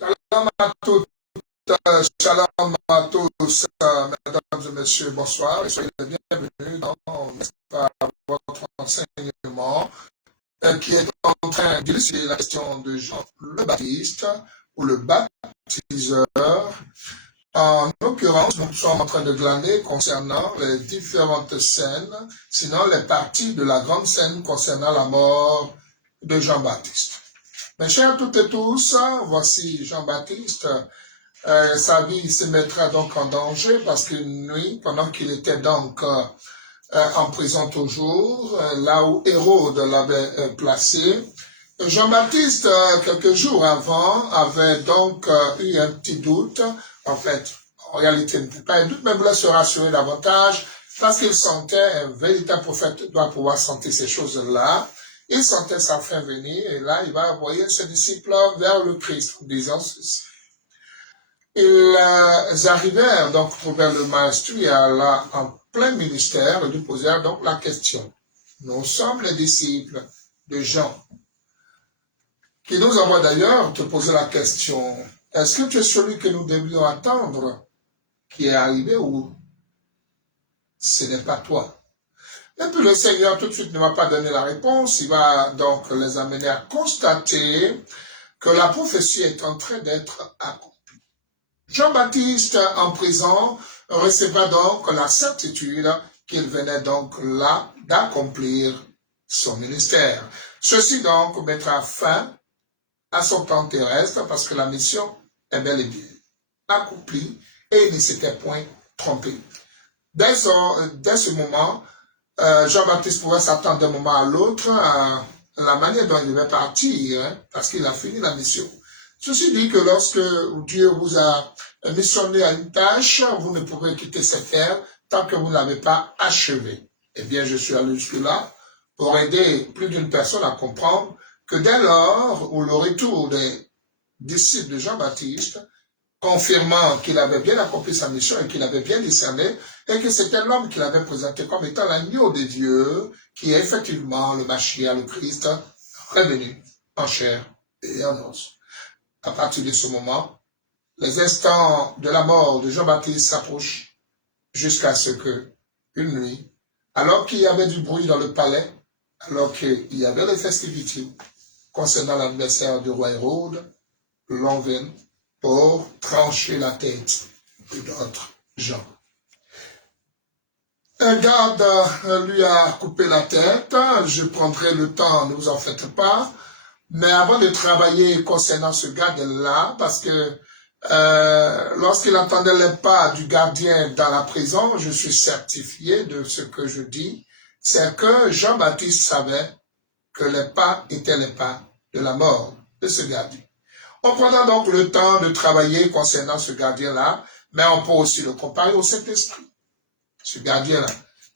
Shalom à toutes, shalom à tous, mesdames et messieurs, bonsoir, et soyez les bienvenus dans votre enseignement qui est en train d'illustrer la question de Jean le Baptiste ou le baptiseur. En l'occurrence, nous sommes en train de glaner concernant les différentes scènes, sinon les parties de la grande scène concernant la mort de Jean-Baptiste. Mes chers toutes et tous, voici Jean-Baptiste. Sa vie se mettra donc en danger parce qu'une nuit, pendant qu'il était donc en prison toujours, là où Hérode l'avait placé, Jean-Baptiste, quelques jours avant, avait donc eu un petit doute. En fait, en réalité, il n'était pas un doute, mais voulait se rassurer davantage parce qu'il sentait un véritable prophète doit pouvoir sentir ces choses-là. Il sentait sa fin venir et là, il va envoyer ses disciples vers le Christ en disant ceci. Ils arrivèrent donc vers le maître, il est là en plein ministère, et lui posèrent donc la question. Nous sommes les disciples de Jean, qui nous envoie d'ailleurs te poser la question, est-ce que tu es celui que nous devions attendre, qui est arrivé ou ce n'est pas toi? Et puis le Seigneur tout de suite ne va pas donner la réponse, il va donc les amener à constater que la prophétie est en train d'être accomplie. Jean-Baptiste en prison recevra donc la certitude qu'il venait donc là d'accomplir son ministère. Ceci donc mettra fin à son temps terrestre parce que la mission est bel et bien accomplie et il ne s'était point trompé. Dès ce moment, Jean-Baptiste pouvait s'attendre d'un moment à l'autre à la manière dont il devait partir, parce qu'il a fini la mission. Ceci dit que lorsque Dieu vous a missionné à une tâche, vous ne pouvez quitter cette terre tant que vous ne l'avez pas achevée. Eh bien, je suis allé jusque-là pour aider plus d'une personne à comprendre que dès lors où le retour des disciples de Jean-Baptiste, confirmant qu'il avait bien accompli sa mission et qu'il avait bien discerné, et que c'était l'homme qu'il avait présenté comme étant l'agneau de Dieu, qui est effectivement le Mashiach, le Christ, revenu en chair et en os. À partir de ce moment, les instants de la mort de Jean-Baptiste s'approchent jusqu'à ce que, une nuit, alors qu'il y avait du bruit dans le palais, alors qu'il y avait les festivités concernant l'anniversaire du roi Hérode, l'on vint pour trancher la tête de d'autres gens. Un garde lui a coupé la tête, je prendrai le temps, ne vous en faites pas, mais avant de travailler concernant ce garde-là, parce que lorsqu'il entendait les pas du gardien dans la prison, je suis certifié de ce que je dis, c'est que Jean-Baptiste savait que les pas étaient les pas de la mort de ce gardien. On prendra donc le temps de travailler concernant ce gardien-là, mais on peut aussi le comparer au Saint-Esprit. Ce gardien-là,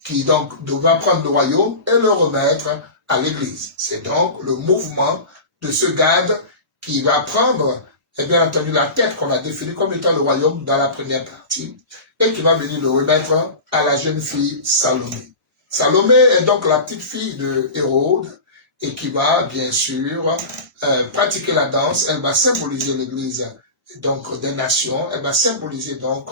qui donc devra prendre le royaume et le remettre à l'Église. C'est donc le mouvement de ce garde qui va prendre, et bien entendu, la tête qu'on a définie comme étant le royaume dans la première partie, et qui va venir le remettre à la jeune fille Salomé. Salomé est donc la petite fille de Hérode, et qui va, bien sûr, pratiquer la danse. Elle va symboliser l'Église donc des nations. Elle va symboliser donc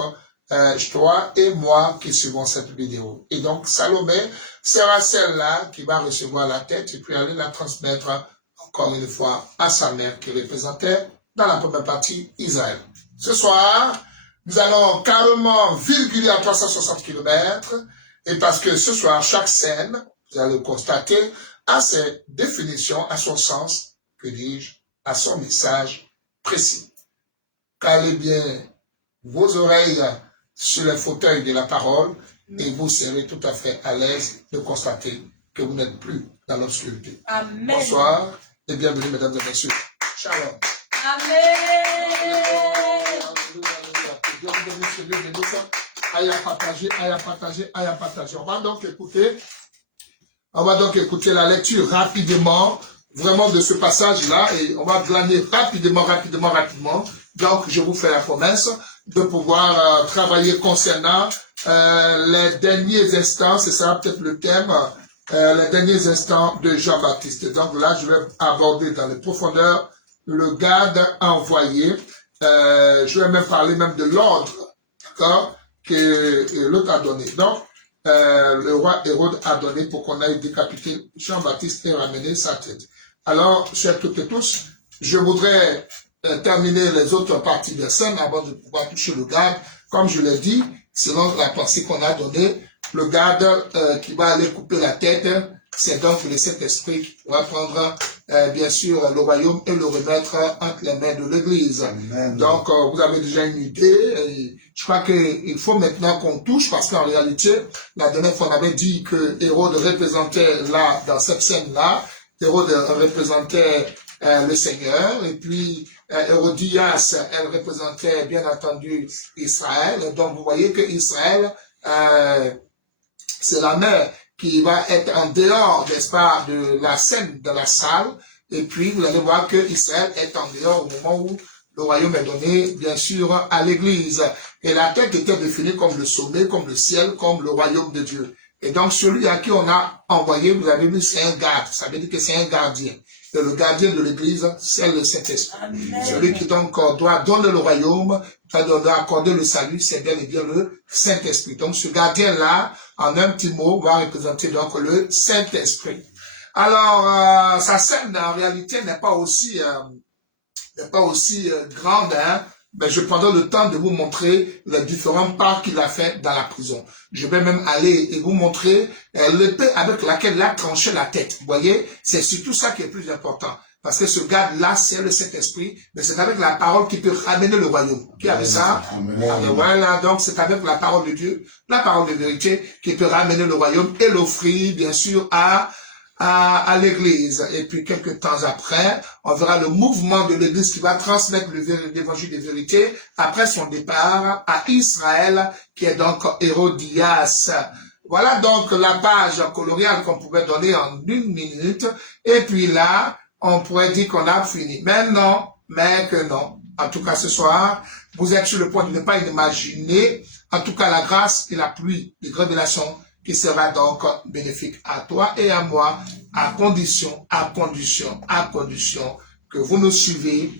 toi et moi qui suivons cette vidéo. Et donc, Salomé sera celle-là qui va recevoir la tête et puis aller la transmettre encore une fois à sa mère qui représentait dans la première partie Israël. Ce soir, nous allons carrément virguler à 360 km et parce que ce soir, chaque scène, vous allez le constater, a ses définitions, à son sens, que dis-je, à son message précis. Calez bien vos oreilles sur les fauteuils de la parole et vous serez tout à fait à l'aise de constater que vous n'êtes plus dans l'obscurité. Amen. Bonsoir et bienvenue, mesdames et messieurs. Shalom. Amen. Dieu vous bénisse, Dieu bénisse. Aïe à partager, aïe à partager, aïe à partager. On va donc écouter la lecture rapidement, vraiment de ce passage-là, et on va glaner rapidement. Donc, je vous fais la promesse de pouvoir travailler concernant les derniers instants, ce sera peut-être le thème, les derniers instants de Jean-Baptiste. Donc là, je vais aborder dans les profondeurs le garde envoyé, je vais même parler même de l'ordre, d'accord, que l'autre a donné. Donc, le roi Hérode a donné pour qu'on aille décapiter Jean-Baptiste et ramener sa tête. Alors, chers toutes et tous, je voudrais terminer les autres parties des scènes avant de pouvoir toucher le garde. Comme je l'ai dit, selon la pensée qu'on a donnée, le garde qui va aller couper la tête, c'est donc le Saint-Esprit qui va prendre, bien sûr, le royaume et le remettre entre les mains de l'Église. Donc, vous avez déjà une idée. Et je crois qu'il faut maintenant qu'on touche, parce qu'en réalité, la dernière fois, on avait dit que Hérode représentait là, dans cette scène-là, Hérode représentait le Seigneur, et puis Hérodias, elle représentait bien entendu Israël. Donc, vous voyez que Israël, c'est la mère qui va être en dehors, n'est-ce pas, de la scène, de la salle. Et puis, vous allez voir que Israël est en dehors au moment où le royaume est donné, bien sûr, à l'Église. Et la tête était définie comme le sommet, comme le ciel, comme le royaume de Dieu. Et donc, celui à qui on a envoyé, vous avez vu, c'est un garde. Ça veut dire que c'est un gardien. Et le gardien de l'Église, c'est le Saint-Esprit. Celui qui donc doit donner le royaume, doit accorder le salut, c'est bien et bien le Saint-Esprit. Donc ce gardien-là, en un petit mot, va représenter donc le Saint-Esprit. Alors, sa scène, en réalité, n'est pas aussi grande, hein. Mais je prendrai le temps de vous montrer les différents pas qu'il a fait dans la prison. Je vais même aller et vous montrer l'épée avec laquelle il a tranché la tête. Vous voyez, c'est surtout ça qui est plus important. Parce que ce garde-là, c'est le Saint-Esprit, mais c'est avec la parole qui peut ramener le royaume. Qui avait ça? Amen. Voilà, donc c'est avec la parole de Dieu, la parole de vérité, qui peut ramener le royaume et l'offrir, bien sûr, à l'Église. Et puis, quelques temps après, on verra le mouvement de l'Église qui va transmettre l'évangile de vérité après son départ à Israël, qui est donc Hérodias. Voilà donc la page coloniale qu'on pouvait donner en 1 minute. Et puis là, on pourrait dire qu'on a fini. Mais non, mais que non. En tout cas, ce soir, vous êtes sur le point de ne pas imaginer, en tout cas, la grâce et la pluie de révélation qui sera donc bénéfique à toi et à moi, à condition que vous nous suivez.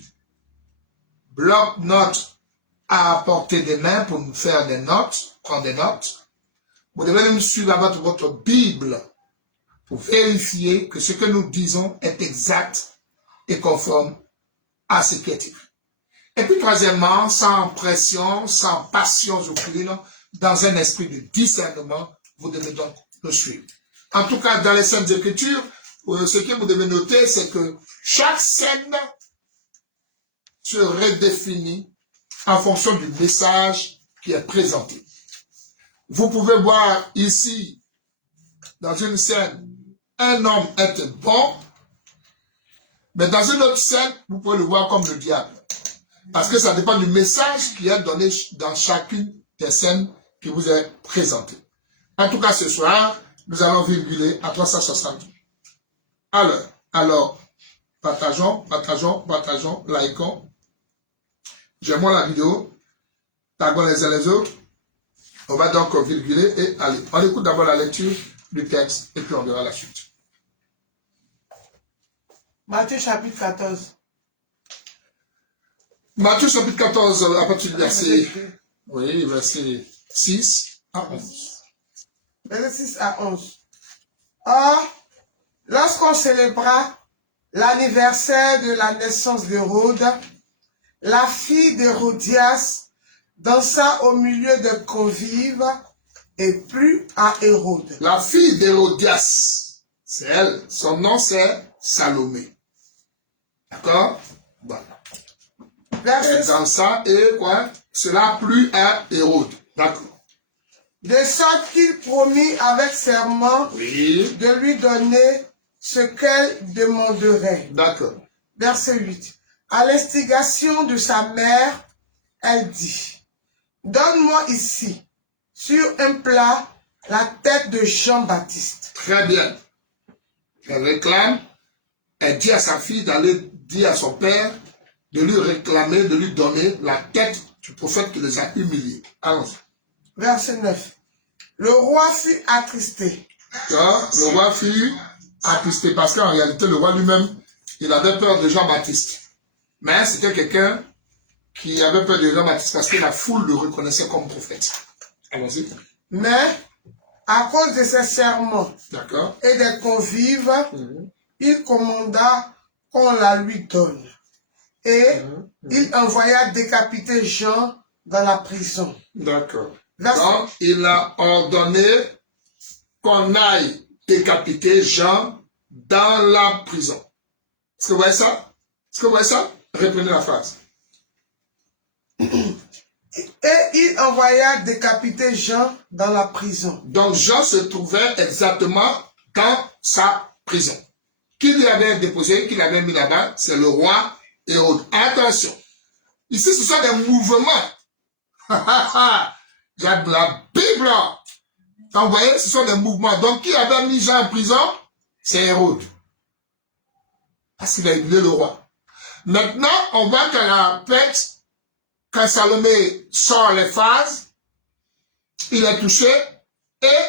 Bloc-notes à portée des mains pour nous faire des notes, prendre des notes. Vous devez nous suivre avec votre Bible pour vérifier que ce que nous disons est exact et conforme à ce qui est écrit. Et puis troisièmement, sans pression, sans passion aucune, dans un esprit de discernement, vous devez donc le suivre. En tout cas, dans les Saintes Écritures, ce que vous devez noter, c'est que chaque scène se redéfinit en fonction du message qui est présenté. Vous pouvez voir ici, dans une scène, un homme est bon, mais dans une autre scène, vous pouvez le voir comme le diable. Parce que ça dépend du message qui est donné dans chacune des scènes qui vous est présentée. En tout cas, ce soir, nous allons virguler à 360. Alors, partageons, likons. J'aime la vidéo. Taguons les uns les autres. On va donc virguler et aller. On écoute d'abord la lecture du texte et puis on verra la suite. Matthieu chapitre 14. Matthieu chapitre 14, à partir du verset 6 à 11. Verset 6 à 11. Or, lorsqu'on célébra l'anniversaire de la naissance d'Hérode, la fille d'Hérodias dansa au milieu des convives et plut à Hérode. La fille d'Hérodias, c'est elle. Son nom c'est Salomé. D'accord? Voilà. Elle dansa et quoi? Cela plut à Hérode. D'accord. De sorte qu'il promit avec serment de lui donner ce qu'elle demanderait. D'accord. Verset 8. À l'instigation de sa mère, elle dit, donne-moi ici, sur un plat, la tête de Jean-Baptiste. Très bien. Elle réclame, elle dit à sa fille d'aller dire à son père de lui réclamer, de lui donner la tête du prophète qui les a humiliés. Allons-y. Verset 9. Le roi fut attristé. Le roi fut attristé parce qu'en réalité, le roi lui-même, il avait peur de Jean-Baptiste. Mais c'était quelqu'un qui avait peur de Jean-Baptiste parce que la foule le reconnaissait comme prophète. Allons-y. Mais, à cause de ses serments et des convives, il commanda qu'on la lui donne. Et il envoya décapiter Jean dans la prison. D'accord. Donc, il a ordonné qu'on aille décapiter Jean dans la prison. Est-ce que vous voyez ça? Est-ce que vous voyez ça? Reprenez la phrase. Et il envoya décapiter Jean dans la prison. Donc Jean se trouvait exactement dans sa prison. Qui lui avait déposé, qui l'avait mis là-bas, c'est le roi Hérode. Attention, ici ce sont des mouvements. Il y a de la Bible. Donc vous voyez, ce sont des mouvements. Donc qui avait mis Jean en prison? C'est Hérode. Parce qu'il a élevé le roi. Maintenant, on voit qu'à la fête, quand Salomé sort les phases, il est touché et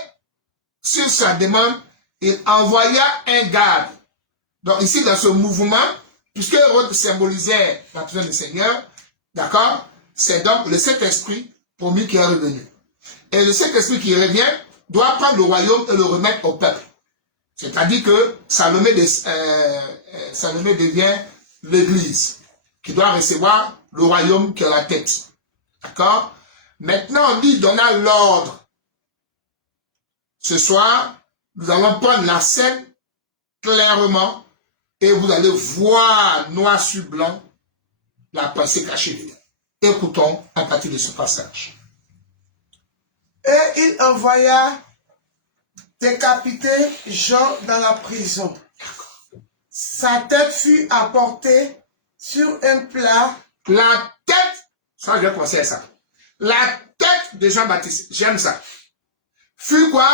sur sa demande, il envoya un garde. Donc ici, dans ce mouvement, puisque Hérode symbolisait la présence du Seigneur, d'accord, c'est donc le Saint-Esprit promis qui est revenu. Et le Saint-Esprit qui revient doit prendre le royaume et le remettre au peuple. C'est-à-dire que Salomé devient l'Église qui doit recevoir le royaume qui est la tête. D'accord? Maintenant, on dit, donna l'ordre. Ce soir, nous allons prendre la scène clairement et vous allez voir noir sur blanc la pensée cachée dedans. Écoutons à partir de ce passage. Et il envoya décapiter Jean dans la prison. Sa tête fut apportée sur un plat. La tête, ça je conseille ça. La tête de Jean-Baptiste, j'aime ça. Fut quoi?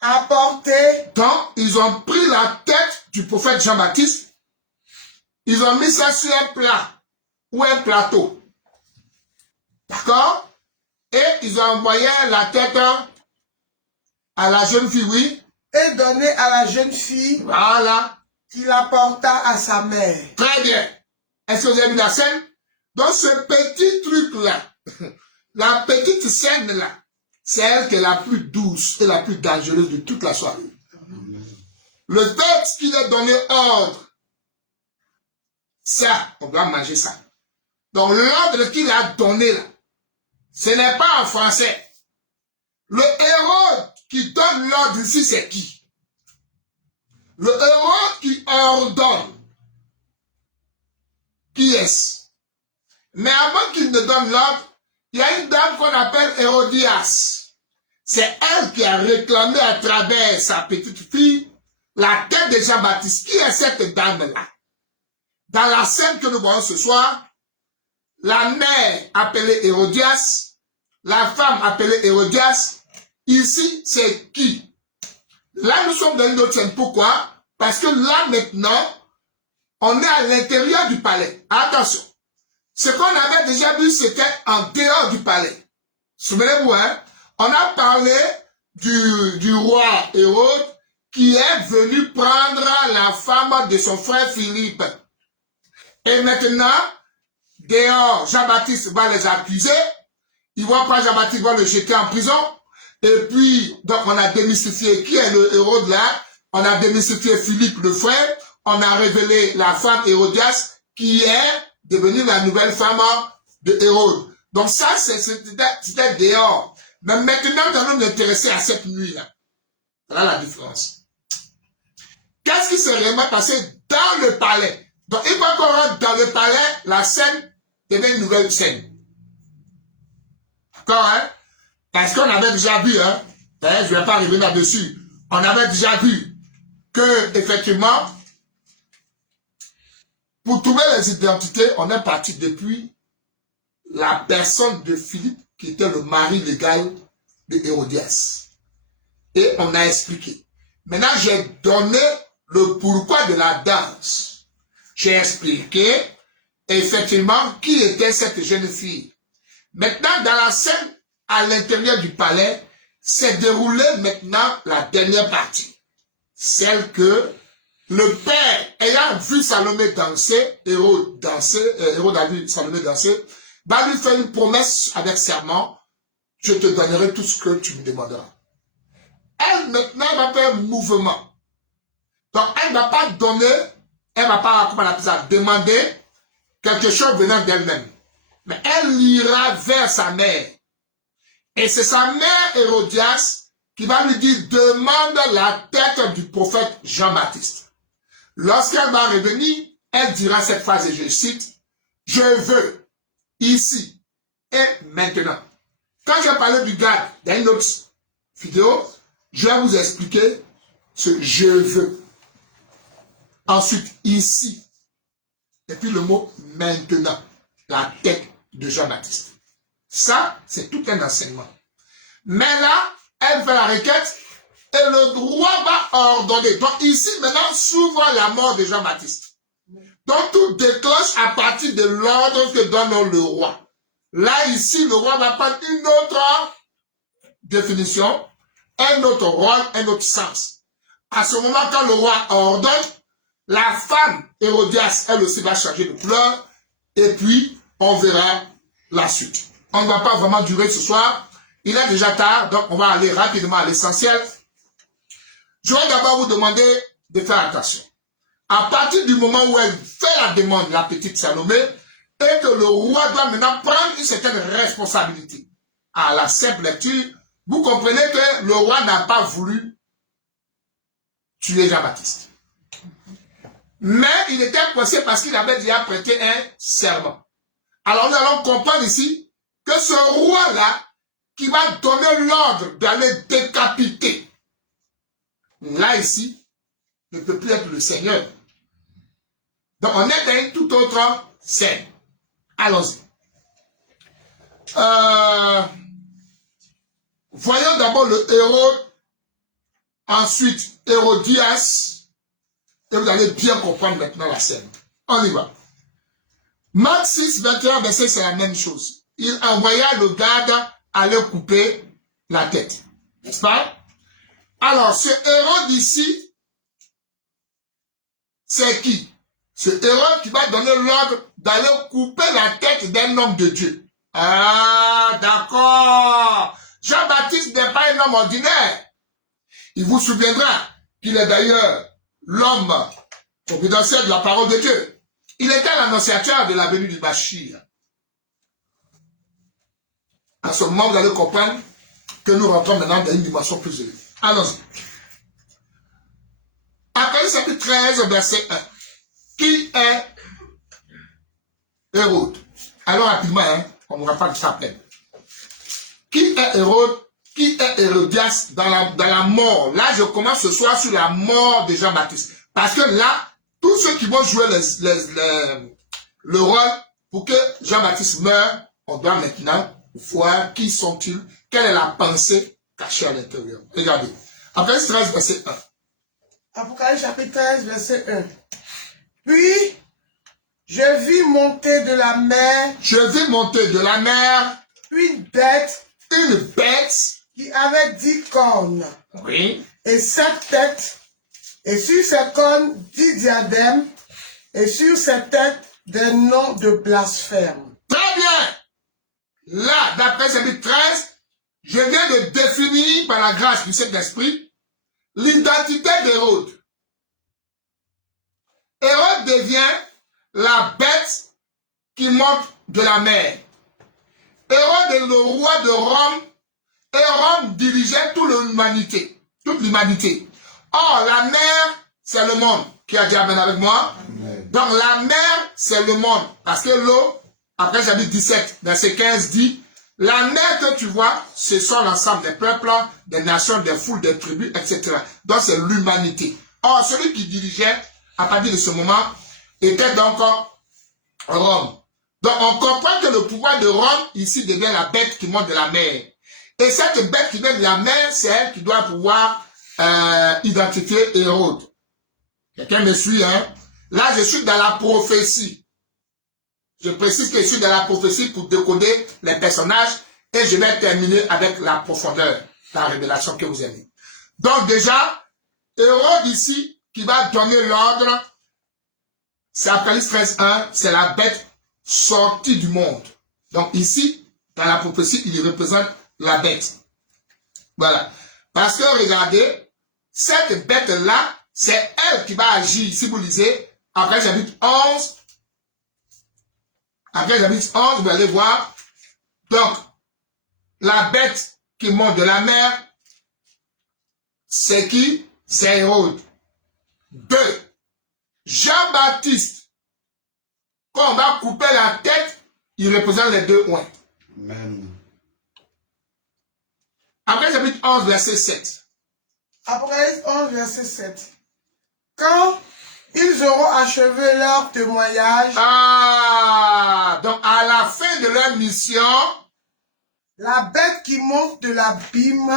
Apportée. Donc, ils ont pris la tête du prophète Jean-Baptiste, ils ont mis ça sur un plat ou un plateau. D'accord? Et ils ont envoyé la tête à la jeune fille, oui. Et donné à la jeune fille. Voilà. Qui l'apporta à sa mère. Très bien. Est-ce que vous avez vu la scène? Donc ce petit truc-là, la petite scène-là, c'est elle qui est la plus douce et la plus dangereuse de toute la soirée. Le fait qu'il ait donné ordre, ça, on doit manger ça. Donc l'ordre qu'il a donné là, ce n'est pas en français. Le héros qui donne l'ordre ici, c'est qui? Le héros qui ordonne. Qui est-ce? Mais avant qu'il ne donne l'ordre, il y a une dame qu'on appelle Hérodias. C'est elle qui a réclamé à travers sa petite fille la tête de Jean-Baptiste. Qui est cette dame-là? Dans la scène que nous voyons ce soir, la mère appelée Hérodias, la femme appelée Hérodias, ici c'est qui? Là nous sommes dans une autre scène. Pourquoi? Parce que là maintenant, on est à l'intérieur du palais. Attention. Ce qu'on avait déjà vu, c'était en dehors du palais. Souvenez-vous, hein? On a parlé du roi Hérode qui est venu prendre la femme de son frère Philippe. Et maintenant, dehors, Jean-Baptiste va les accuser. Ils vont prendre Jean-Baptiste, ils vont le jeter en prison. Et puis, donc on a démystifié qui est le Hérode là. On a démystifié Philippe le frère. On a révélé la femme Hérodias qui est devenue la nouvelle femme de Hérode. Donc ça, c'était dehors. Mais maintenant, nous allons nous intéresser à cette nuit-là. Voilà la différence. Qu'est-ce qui s'est réellement passé dans le palais? Donc, il faut qu'on rentre dans le palais, la scène devient une nouvelle scène. D'accord, hein? Parce qu'on avait déjà vu, hein? Je ne vais pas revenir là-dessus. On avait déjà vu que, effectivement, pour trouver les identités, on est parti depuis la personne de Philippe, qui était le mari légal de Hérodias. Et on a expliqué. Maintenant, j'ai donné le pourquoi de la danse. J'ai expliqué, effectivement, qui était cette jeune fille. Maintenant, dans la scène, à l'intérieur du palais, s'est déroulée maintenant la dernière partie. Celle que le père, ayant vu Salomé danser, Hérode a vu Salomé danser, va lui faire une promesse avec serment, je te donnerai tout ce que tu me demanderas. Elle, maintenant, va faire un mouvement. Donc, elle ne va pas donner, elle ne va pas, comment on appelle ça, demander quelque chose venant d'elle-même. Mais elle ira vers sa mère. Et c'est sa mère Hérodias qui va lui dire, demande la tête du prophète Jean-Baptiste. Lorsqu'elle va revenir, elle dira cette phrase, et je cite, je veux, ici et maintenant. Quand j'ai parlé du gars dans une autre vidéo, je vais vous expliquer ce je veux. Ensuite, ici. Et puis le mot maintenant. La tête de Jean-Baptiste. Ça, c'est tout un enseignement. Mais là, elle fait la requête et le roi va ordonner. Donc ici, maintenant, s'ouvre la mort de Jean-Baptiste. Donc tout déclenche à partir de l'ordre que donne le roi. Là, ici, le roi va prendre une autre définition, un autre rôle, un autre sens. À ce moment, quand le roi ordonne, la femme Hérodias, elle aussi va changer de couleur, et puis on verra la suite. On ne va pas vraiment durer ce soir. Il est déjà tard, donc on va aller rapidement à l'essentiel. Je vais d'abord vous demander de faire attention. À partir du moment où elle fait la demande, la petite Salomé, et que le roi doit maintenant prendre une certaine responsabilité. À la simple lecture, vous comprenez que le roi n'a pas voulu tuer Jean-Baptiste. Mais il était coincé parce qu'il avait déjà prêté un serment. Alors nous allons comprendre ici que ce roi-là, qui va donner l'ordre d'aller décapiter, là ici, ne peut plus être le Seigneur. Donc on est dans une toute autre scène. Allons-y. Voyons d'abord le Hérode, ensuite Hérodias, et vous allez bien comprendre maintenant la scène. On y va. Marc 6, 21, verset, c'est la même chose. Il envoya le garde aller couper la tête. N'est-ce pas? Alors, ce Hérode ici, c'est qui? Ce Hérode qui va donner l'ordre d'aller couper la tête d'un homme de Dieu. Ah, d'accord. Jean-Baptiste n'est pas un homme ordinaire. Il vous souviendra qu'il est d'ailleurs l'homme providentiel de la parole de Dieu. Il était l'annonciateur de la venue du Bachir. À ce moment, vous allez comprendre que nous rentrons maintenant dans une dimension plus élevée. Allons-y. Apocalypse chapitre 13, verset 1. Qui est Hérode? Alors rapidement, hein, on n'aura pas de ça plein. Qui est Hérode? Qui est Hérodias dans la mort? Là, je commence ce soir sur la mort de Jean-Baptiste. Parce que là, tous ceux qui vont jouer le rôle pour que Jean-Baptiste meure, on doit maintenant voir qui sont-ils, quelle est la pensée cachée à l'intérieur. Regardez. Apocalypse 13, verset 1. Apocalypse chapitre 13, verset 1. Puis, je vis monter de la mer. Je vis monter de la mer. Une bête. Une bête. Qui avait 10 cornes. Oui. Et 7 têtes. Et sur ces cornes, 10 diadèmes. Et sur ces têtes, des noms de blasphème. Très bien. Là, d'après chapitre 13, je viens de définir par la grâce du Saint-Esprit l'identité d'Hérode. Hérode devient la bête qui monte de la mer. Hérode est le roi de Rome et Rome dirigeait toute l'humanité. Toute l'humanité. Or, la mer, c'est le monde. Qui a dit amen avec moi? Amen. Donc, la mer, c'est le monde. Parce que l'eau, après chapitre 17, verset 15 dit, la mer que tu vois, ce sont l'ensemble des peuples, des nations, des foules, des tribus, etc. Donc, c'est l'humanité. Or, celui qui dirigeait, à partir de ce moment, était donc Rome. Donc, on comprend que le pouvoir de Rome, ici, devient la bête qui monte de la mer. Et cette bête qui vient de la mer, c'est elle qui doit pouvoir identifier Hérode. Quelqu'un me suit, hein? Là, je suis dans la prophétie. Je précise que je suis dans la prophétie pour décoder les personnages et je vais terminer avec la profondeur, la révélation que vous aimez. Donc déjà, Hérode ici, qui va donner l'ordre, c'est Apocalypse 13.1, c'est la bête sortie du monde. Donc ici, dans la prophétie, il représente la bête. Voilà. Parce que regardez, cette bête-là, c'est elle qui va agir. Si vous lisez, après chapitre 11, vous allez voir. Donc, la bête qui monte de la mer, c'est qui? C'est Hérode. 2. Jean-Baptiste, quand on va couper la tête, il représente les deux oins. Amen. Après chapitre 11, verset 7. Après 11, verset 7. Quand ils auront achevé leur témoignage, Donc à la fin de leur mission, la bête qui monte de l'abîme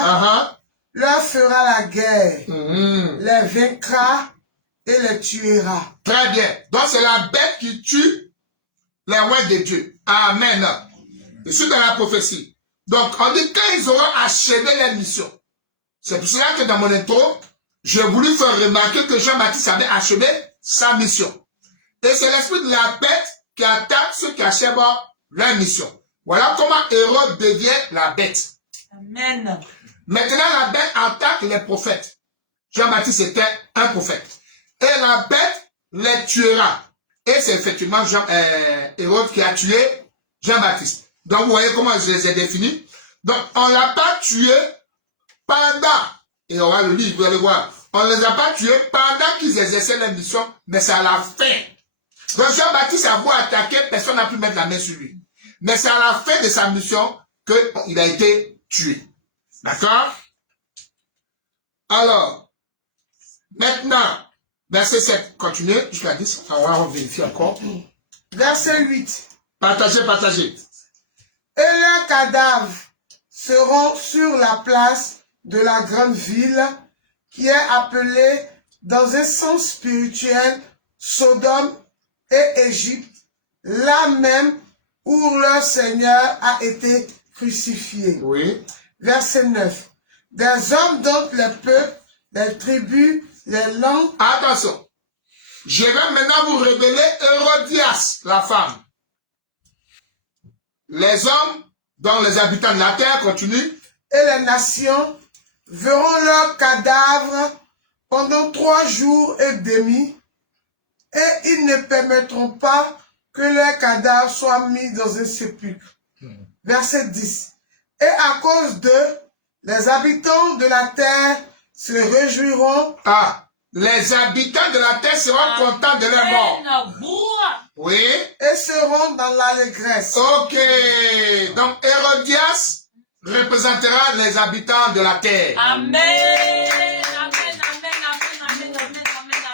leur fera la guerre, les vaincra et les tuera. Très bien. Donc c'est la bête qui tue les rois de Dieu. Amen. Je suis dans la prophétie. Donc on dit quand ils auront achevé leur mission. C'est pour cela que dans mon intro, j'ai voulu faire remarquer que Jean-Baptiste avait achevé sa mission. Et c'est l'esprit de la bête qui attaque ceux qui achèvent leur mission. Voilà comment Hérode devient la bête. Amen. Maintenant, la bête attaque les prophètes. Jean-Baptiste était un prophète. Et la bête les tuera. Et c'est effectivement Hérode qui a tué Jean-Baptiste. Donc, vous voyez comment je les ai définis. Donc, on ne l'a pas tué pendant, et on va le lire, vous allez voir, on ne les a pas tués pendant qu'ils exerçaient leur mission, mais c'est à la fin. Donc Jean-Baptiste a beau attaquer, personne n'a pu mettre la main sur lui. Mais c'est à la fin de sa mission qu'il a été tué. D'accord? Alors, maintenant, verset 7, continuez jusqu'à 10, on va vérifier encore. Verset 8. Partagez. Et leurs cadavres seront sur la place de la grande ville qui est appelée dans un sens spirituel Sodome et Égypte, là même où leur Seigneur a été crucifié. Oui. Verset 9. Des hommes dont les peuples, les tribus, les langues. Attention. Je vais maintenant vous révéler Hérodias, la femme. Les hommes dont les habitants de la terre continuent. Et les nations verront leurs cadavres pendant 3 jours et demi, et ils ne permettront pas que leurs cadavres soient mis dans un sépulcre. Verset 10. Et à cause d'eux, les habitants de la terre se réjouiront. Les habitants de la terre seront contents de leur mort. Oui. Et seront dans l'allégresse. Ok. Donc Hérodias représentera les habitants de la terre. Amen.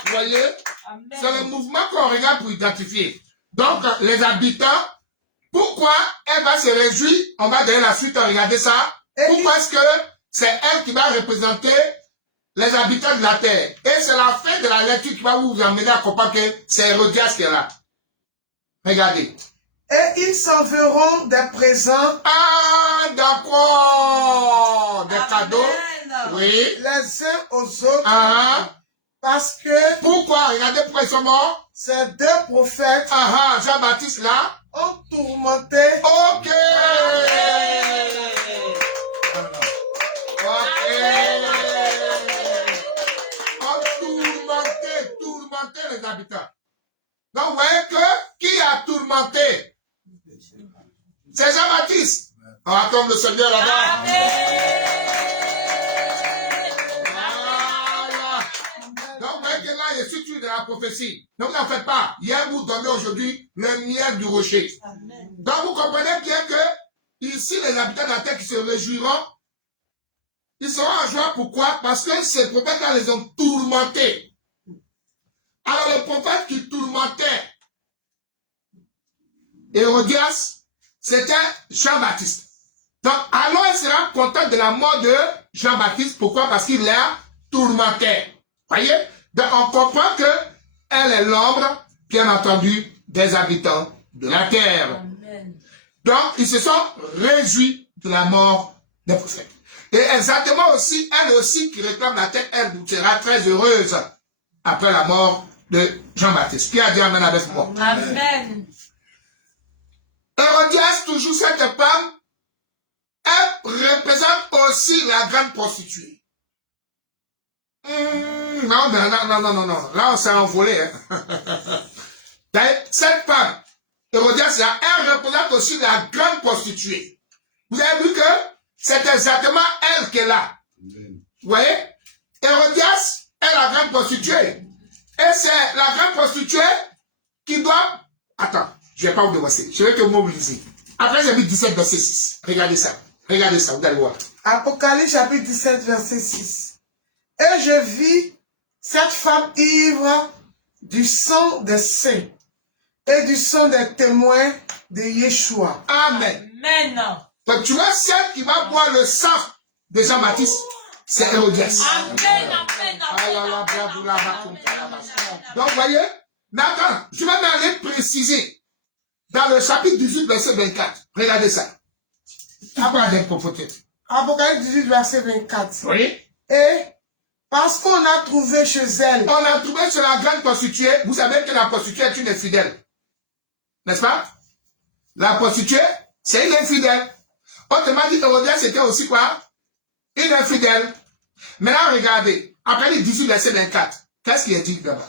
Vous voyez? C'est le mouvement qu'on regarde pour identifier. Donc, les habitants, pourquoi elle va se réjouir? On va donner la suite à regarder ça. Pourquoi est-ce que c'est elle qui va représenter les habitants de la terre? Et c'est la fin de la lecture qui va vous amener à comprendre que c'est Hérodias qui est là. Regardez. Et ils s'enverront des présents. D'accord. Des cadeaux. Oui. Les uns aux autres. Parce que. Pourquoi? Regardez pourquoi ils sont morts. Ces 2 prophètes. Jean-Baptiste là. Ont tourmenté. Ok. Ont tourmenté les habitants. Donc vous voyez que qui a tourmenté? C'est Jean-Baptiste. On attend le Seigneur là-bas. Donc vous voyez que là, je suis tué de la prophétie. Donc n'en faites pas. Hier, vous donnez aujourd'hui le miel du rocher. Donc vous comprenez bien que ici, les habitants de la terre qui se réjouiront, ils seront en joie. Pourquoi? Parce que ces prophètes-là les ont tourmentés. Alors le prophète qui tourmentait Hérodias, c'était Jean-Baptiste. Donc alors elle sera contente de la mort de Jean-Baptiste. Pourquoi? Parce qu'il l'a tourmenté. Voyez? Donc on comprend que elle est l'ombre, bien entendu, des habitants de la terre. Amen. Donc ils se sont réjouis de la mort des prophètes. Et exactement aussi, elle aussi qui réclame la terre, elle sera très heureuse après la mort de Jean-Baptiste. Qui a dit amen avec moi? Amen. Hérodias toujours cette femme, elle représente aussi la grande prostituée. Non. Là, on s'est envolé. Hein. Cette femme, Hérodias, elle représente aussi la grande prostituée. Vous avez vu que c'est exactement elle qui est là. Vous voyez? Hérodias est la grande prostituée. Et c'est la grande prostituée qui doit... Attends, je ne vais pas vous devancer. Je vais que vous me lisez. Après, j'ai mis 17, verset 6. Regardez ça. Regardez ça, vous allez voir. Apocalypse chapitre 17, verset 6. Et je vis cette femme ivre du sang des saints et du sang des témoins de Yeshua. Amen. Amen. Donc tu vois, celle qui va boire le sang de Jean-Baptiste, c'est Hérodias. Amen. Donc vous voyez, maintenant, je vais aller préciser dans le chapitre 18, verset 24. Regardez ça. Apocalypse 18, verset 24. Oui. Et parce qu'on a trouvé chez elle. On a trouvé chez la grande prostituée. Vous savez que la prostituée est une infidèle. N'est-ce pas? La prostituée, c'est une infidèle. Autrement dit, Hérodias c'était aussi quoi? Une infidèle. Maintenant, regardez. Après les 18, verset 24. Qu'est-ce qui est dit là-bas?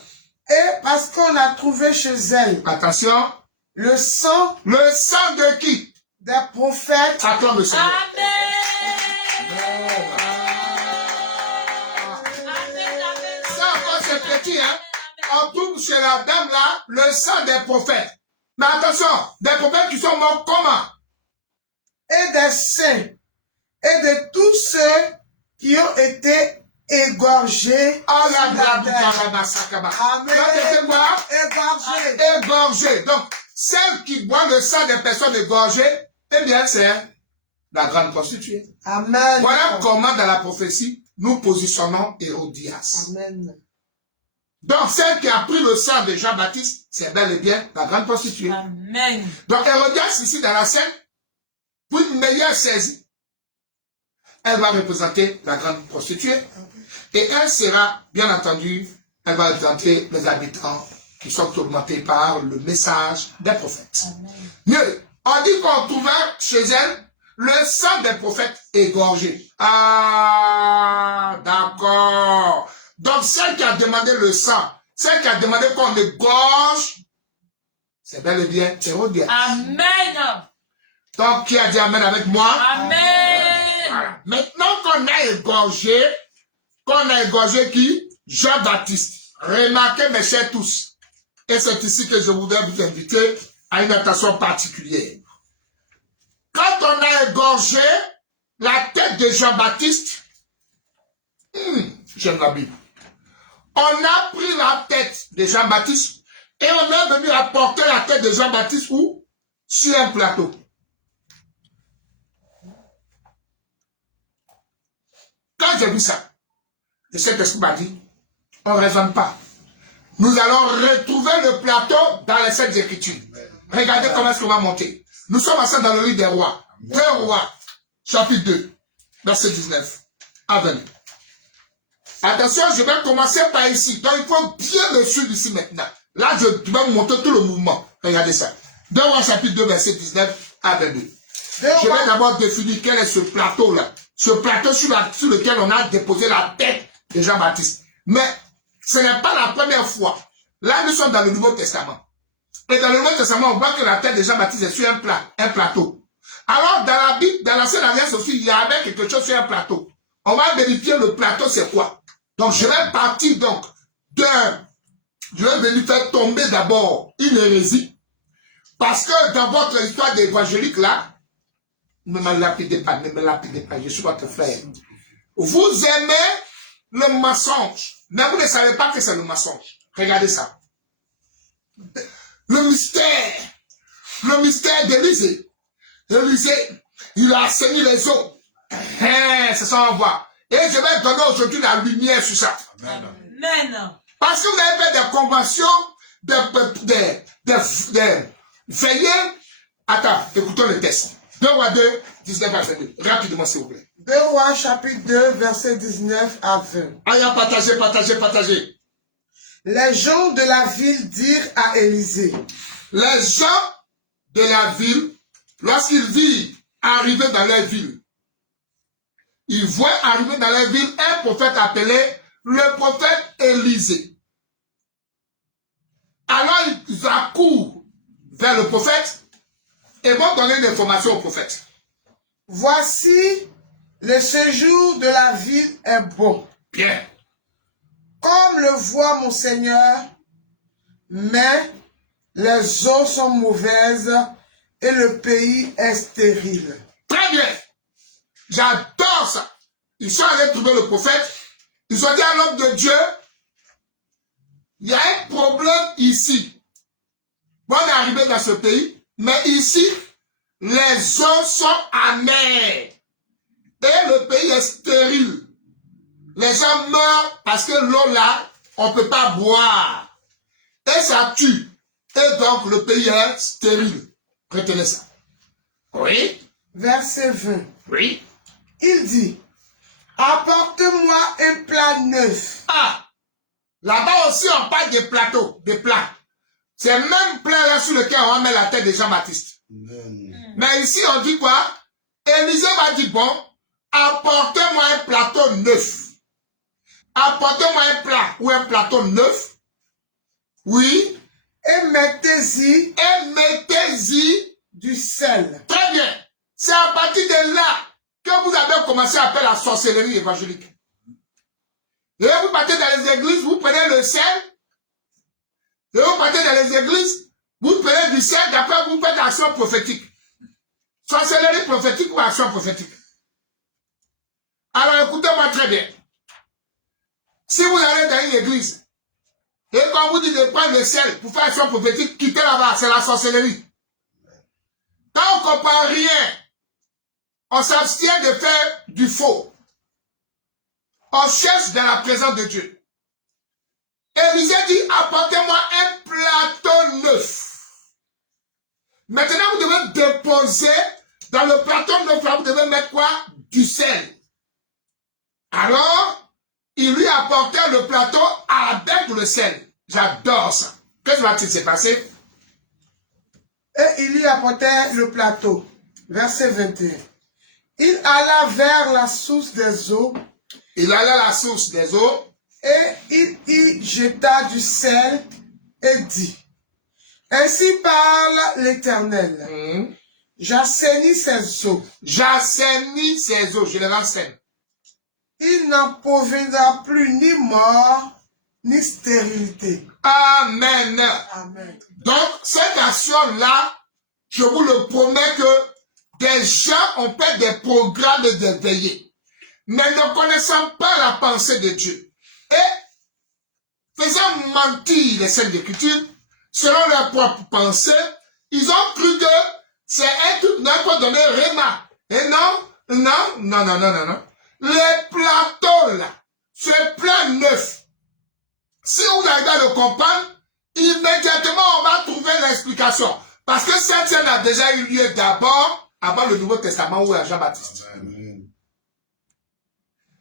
Et parce qu'on a trouvé chez elle. Attention. Le sang. Le sang de qui? Des prophètes. Acclame le Seigneur. Ça encore c'est petit, hein. On trouve chez la dame là le sang des prophètes. Mais attention, des prophètes qui sont morts comment? Et des saints. Et de tous ceux qui ont été égorgés. Amen. Égorgés. Donc, celle qui boit le sang des personnes égorgées, eh bien, c'est la grande prostituée. Amen. Voilà comment dans la prophétie, nous positionnons Hérodias. Amen. Donc, celle qui a pris le sang de Jean-Baptiste, c'est bel et bien la grande prostituée. Amen. Donc, Hérodias, ici dans la scène, pour une meilleure saisie, elle va représenter la grande prostituée. Et elle sera, bien entendu, elle va représenter les habitants qui sont tourmentés par le message des prophètes. Amen. Mieux, on dit qu'on trouvait chez elle le sang des prophètes égorgés. Ah, d'accord. Donc, celle qui a demandé le sang, celle qui a demandé qu'on égorge, c'est bel et bien Hérodias. Amen. Donc, qui a dit Amen avec moi? Amen. Voilà. Maintenant qu'on a égorgé qui? Jean-Baptiste. Remarquez, mes chers tous, et c'est ici que je voudrais vous inviter à une attention particulière. Quand on a égorgé la tête de Jean-Baptiste, j'aime la Bible, on a pris la tête de Jean-Baptiste et on est venu apporter la tête de Jean-Baptiste où? Sur un plateau. Quand j'ai vu ça, le Saint-Esprit m'a dit, on ne raisonne pas. Nous allons retrouver le plateau dans les Saintes Écritures. Regardez comment est-ce qu'on va monter. Nous sommes ensemble dans le livre des rois. 2 rois, chapitre 2, verset 19 à 20. Attention, je vais commencer par ici. Donc il faut bien me suivre ici maintenant. Là, je vais vous montrer tout le mouvement. Regardez ça. 2 rois, chapitre 2, verset 19 à 22. Je vais d'abord définir quel est ce plateau-là. Ce plateau sur lequel on a déposé la tête de Jean-Baptiste. Mais ce n'est pas la première fois. Là, nous sommes dans le Nouveau Testament. Et dans le Nouveau Testament, on voit que la tête de Jean-Baptiste est sur un plateau. Alors, dans la Bible, dans l'Ancienne Alliance aussi, il y avait quelque chose sur un plateau. On va vérifier le plateau, c'est quoi. Donc, je vais partir donc je vais venir faire tomber d'abord une hérésie. Parce que dans votre histoire d'évangélique là, ne me lapidez pas, je suis votre frère. Vous aimez le mensonge, mais vous ne savez pas que c'est le mensonge. Regardez ça. Le mystère d'Élisée. Élisée, il a assaini les eaux. C'est ça on voit. Et je vais donner aujourd'hui la lumière sur ça. Amen. Parce que vous avez fait des conventions, des veillées. Attends, écoutons le texte. 2 rois 2, 19 à 22. Rapidement, s'il vous plaît. 2 rois, chapitre 2, verset 19 à 20. Allez, partagez. Les gens de la ville dirent à Élisée. Les gens de la ville lorsqu'ils vivent arriver dans leur ville, ils voient arriver dans leur ville un prophète appelé le prophète Élisée. Alors ils accourent vers le prophète et vont donner une information au prophète. Voici, le séjour de la ville est bon. Bien. Comme le voit mon Seigneur, mais les eaux sont mauvaises et le pays est stérile. Très bien. J'adore ça. Ils sont allés trouver le prophète. Ils ont dit à l'homme de Dieu, il y a un problème ici. Bon, on est arrivé dans ce pays, mais ici, les eaux sont amères. Et le pays est stérile. Les gens meurent parce que l'eau là, on ne peut pas boire. Et ça tue. Et donc, le pays est stérile. Retenez ça. Oui. Verset 20. Oui. Il dit, apporte-moi un plat neuf. Ah, là-bas aussi, on parle des plateaux, des plats. C'est le même plat là sur lequel on met la tête de Jean-Baptiste. Mais ici, on dit quoi? Élisée va dire, bon, apportez-moi un plateau neuf. Apportez-moi un plat ou un plateau neuf. Oui. Et mettez-y du sel. Très bien. C'est à partir de là que vous avez commencé à faire la sorcellerie évangélique. Et vous partez dans les églises, vous prenez le sel. Et vous partez dans les églises, vous prenez du sel, d'après vous faites action prophétique. Sorcellerie prophétique ou action prophétique. Alors écoutez-moi très bien. Si vous allez dans une église, et quand vous dit de prendre le sel pour faire action prophétique, quittez là-bas, c'est la sorcellerie. Quand on ne comprend rien, on s'abstient de faire du faux. On cherche dans la présence de Dieu. Élisée dit, apportez-moi un plateau neuf. Maintenant, vous devez déposer dans le plateau neuf, là, vous devez mettre quoi? Du sel. Alors, il lui apportait le plateau avec le sel. J'adore ça. Qu'est-ce qui s'est passé? Et il lui apportait le plateau. Verset 21. Il alla vers la source des eaux. Il alla à la source des eaux. Et il y jeta du sel et dit, ainsi parle l'Éternel. J'assainis ces eaux. J'assainis ces eaux. Je les renseigne. Il n'en proviendra plus ni mort, ni stérilité. Amen. Amen. Donc, cette action-là, je vous le promets que des gens ont fait des programmes de veillée, mais ne connaissant pas la pensée de Dieu. Et faisant mentir les scènes d'écriture, selon leur propre pensée, ils ont cru que c'est un truc qu'on donné Réma. Et non. Les plateaux là, ce plat neuf, si vous arrivez à le comprendre, immédiatement on va trouver l'explication. Parce que cette scène a déjà eu lieu d'abord, avant le Nouveau Testament ou à Jean-Baptiste.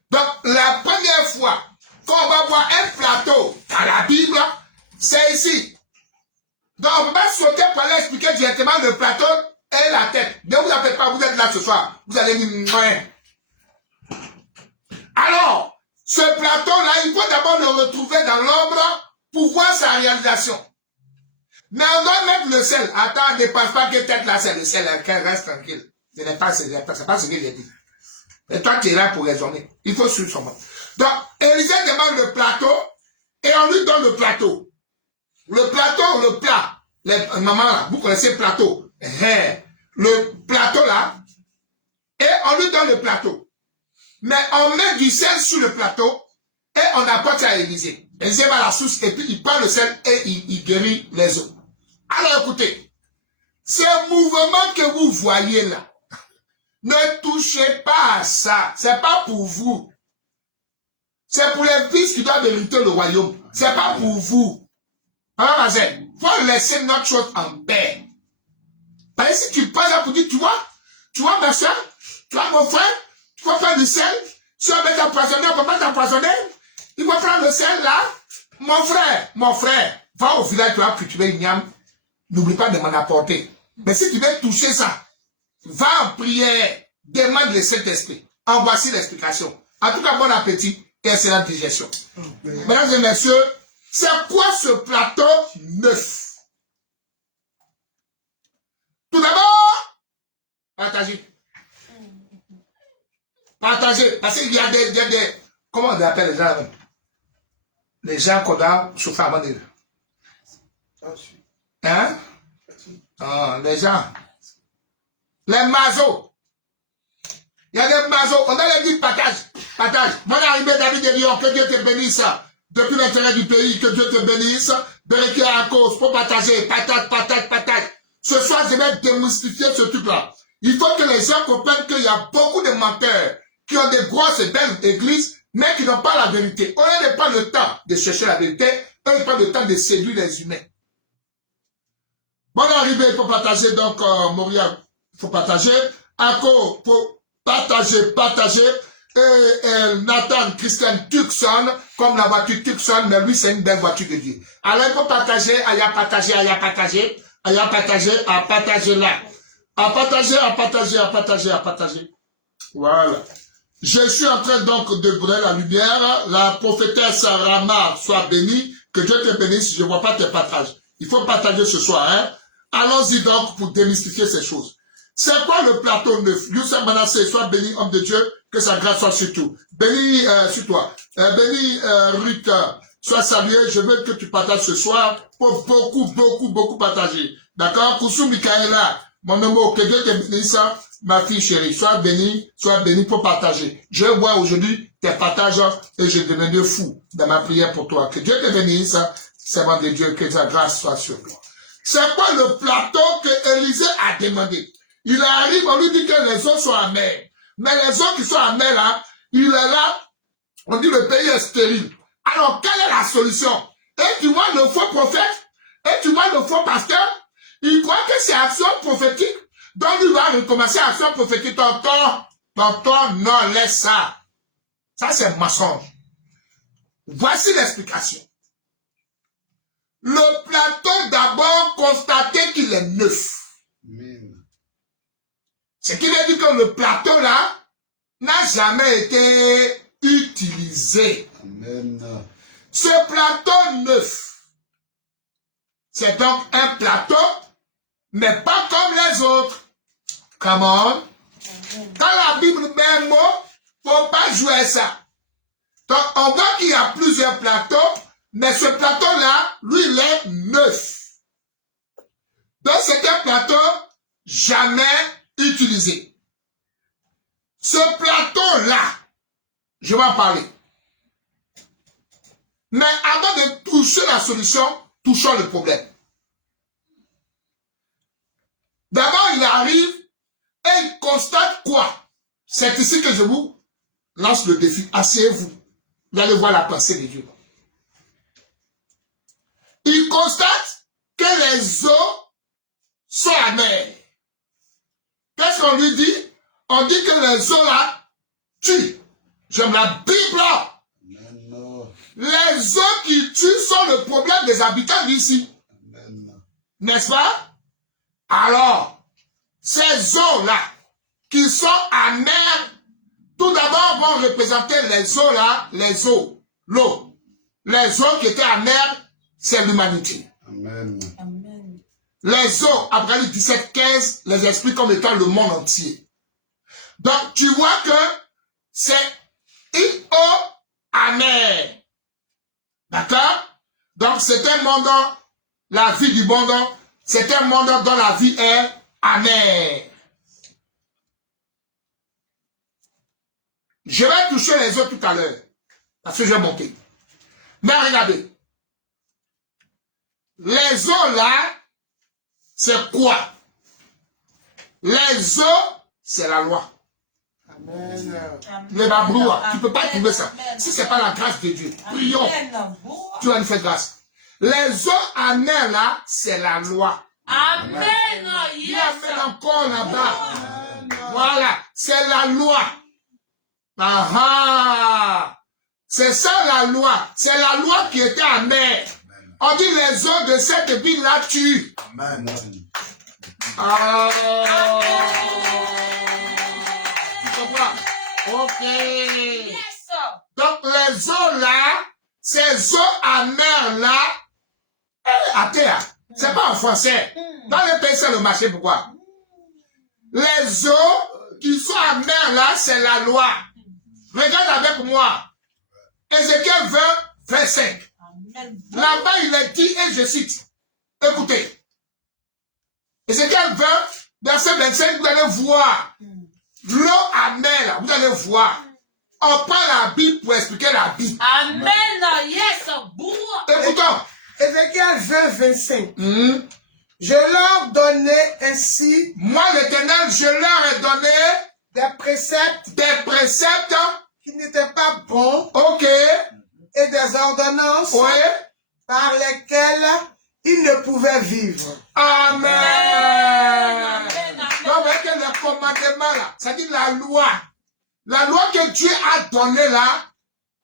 Donc la première fois qu'on va voir un plateau dans la Bible, c'est ici. Donc on ne peut pas sauter pour aller expliquer directement le plateau et la tête. Ne vous en faites pas, vous êtes là ce soir. Vous allez dire ouais. Alors, ce plateau-là, il faut d'abord le retrouver dans l'ombre pour voir sa réalisation. Mais on doit mettre le sel. Attends, ne pense pas que tête là, c'est le sel, qu'elle reste tranquille. Ce n'est pas ce que j'ai dit. Et toi, tu es là pour raisonner. Il faut suivre son mot. Donc, Élisée demande le plateau et on lui donne le plateau. Le plateau, le plat. Maman, là, vous connaissez le plateau. Le plateau là, et on lui donne le plateau. Mais on met du sel sur le plateau et on apporte ça à Élisée. Élisée va à la source et puis il prend le sel et il guérit les eaux. Alors écoutez, ce mouvement que vous voyez là, ne touchez pas à ça. C'est pas pour vous. C'est pour les fils qui doivent hériter le royaume. C'est pas pour vous. Alors, il faut laisser notre chose en paix. Parce que si tu passes là pour dire, tu vois ma soeur, tu vois mon frère, tu vas faire du sel. Si on veut t'empoisonner, on ne peut pas t'empoisonner. Il faut prendre le sel là. Mon frère, va au village, tu vas cultiver une yam. N'oublie pas de m'en apporter. Mais si tu veux toucher ça, va en prière, demande le Saint-Esprit. En voici l'explication. En tout cas, bon appétit et excellente digestion. Mesdames et messieurs, c'est quoi ce plateau neuf? Tout d'abord, partagez. Partagez. Parce qu'il y a des comment on appelle les gens? Les gens qu'on a souffert avant d'eux. Hein? Ah, les gens. Les mazos. Il y a des mazos. On a les dit partage. Partage. Mon arrivé David de Lyon, que Dieu te bénisse. Depuis l'intérêt du pays, que Dieu te bénisse. Bénéfice à cause pour partager. Partage, partage, partage. Ce soir, je vais démystifier ce truc-là. Il faut que les gens comprennent qu'il y a beaucoup de menteurs qui ont des grosses et belles églises, mais qui n'ont pas la vérité. On n'a pas le temps de chercher la vérité. On n'a pas le temps de séduire les humains. Bon arrivé, il faut partager. Donc, Moria, il faut partager. Ako, pour partager. Et Nathan Christian Tucson, comme la voiture Tucson, mais lui, c'est une belle voiture de Dieu. Alors, il faut partager, à partager là. À partager. Voilà. Je suis en train donc de brûler la lumière. La prophétesse Rama soit bénie. Que Dieu te bénisse. Je ne vois pas tes partages. Il faut partager ce soir. Hein? Allons-y donc pour démystifier ces choses. C'est quoi le plateau neuf? Youssef Manasseh, soit béni, homme de Dieu, que sa grâce soit sur tout. Béni sur toi. Béni Ruth, sois salué. Je veux que tu partages ce soir pour beaucoup partager. D'accord? Koussou Mikaela, mon amour, que Dieu te bénisse. Ma fille chérie, sois béni pour partager. Je vois aujourd'hui tes partages et je deviens fou dans ma prière pour toi. Que Dieu te bénisse, servant de Dieu, que sa grâce soit sur toi. C'est quoi le plateau que Élisée a demandé? Il arrive, on lui dit que les eaux sont amères. Mais les eaux qui sont amères là, il est là, on dit le pays est stérile. Alors, quelle est la solution? Et tu vois le faux prophète, et tu vois le faux pasteur, il croit que c'est action prophétique. Donc, il va recommencer action prophétique. Tonton, non, laisse ça. Ça, c'est mensonge. Voici l'explication. Le plateau, d'abord, constater qu'il est neuf. Ce qui veut dire que le plateau, là, n'a jamais été utilisé. Amen. Ce plateau neuf, c'est donc un plateau, mais pas comme les autres. Come on. Quand la Bible met un mot, faut pas jouer ça. Donc, on voit qu'il y a plusieurs plateaux, mais ce plateau-là, lui, il est neuf. Donc, c'est un plateau jamais utilisé. Ce plateau-là, je vais en parler. Mais avant de toucher la solution, touchons le problème. D'abord, il arrive et il constate quoi? C'est ici que je vous lance le défi. Asseyez-vous. Vous allez voir la pensée de Dieu. Il constate que les eaux sont amères. Qu'est-ce qu'on lui dit? On dit que les eaux là tuent. J'aime la Bible. Les eaux qui tuent sont le problème des habitants d'ici. N'est-ce pas? Alors, ces eaux-là qui sont amères, tout d'abord vont représenter les eaux là, les eaux, l'eau. Les eaux qui étaient amères, c'est l'humanité. Amen. Les eaux, Apocalypse 17-15, les explique comme étant le monde entier. Donc, tu vois que c'est une eau amère. D'accord? Donc, c'est un monde, la vie du monde, c'est un monde dont la vie est amère. Je vais toucher les eaux tout à l'heure, parce que je vais monter. Mais regardez. Les eaux là, c'est quoi? Les eaux, c'est la loi. Amen. Les babrouas, tu ne peux pas trouver ça. Si ce n'est pas la grâce de Dieu, prions. Tu vas nous faire grâce. Les eaux amères là, c'est la loi. Amen. Il y a même encore là-bas. Voilà, c'est la loi. Ah, c'est ça la loi. C'est la loi qui était amère. On dit les eaux de cette ville là tuent. Amen. Ah. Ok. Yes. Donc, les eaux là, ces eaux amères là, à terre, c'est pas en français. Dans les pays, c'est le marché, pourquoi? Les eaux qui sont amères là, c'est la loi. Regarde avec moi. Ézéchiel 20, 25. Là-bas, il est dit, et je cite. Écoutez. Ézéchiel 20, verset 25, vous allez voir. L'eau amère là, vous allez voir. On prend la Bible pour expliquer la Bible. Amen. Yes. Écoutons. Ézéchiel 20, 25. Je leur donnais ainsi. Moi, l'Éternel, je leur ai donné des préceptes qui n'étaient pas bons. Ok. Et des ordonnances. Oui. Par lesquelles ils ne pouvaient vivre. Amen. Donc, vous voyez que le commandement là, c'est-à-dire la loi. La loi que Dieu a donnée là,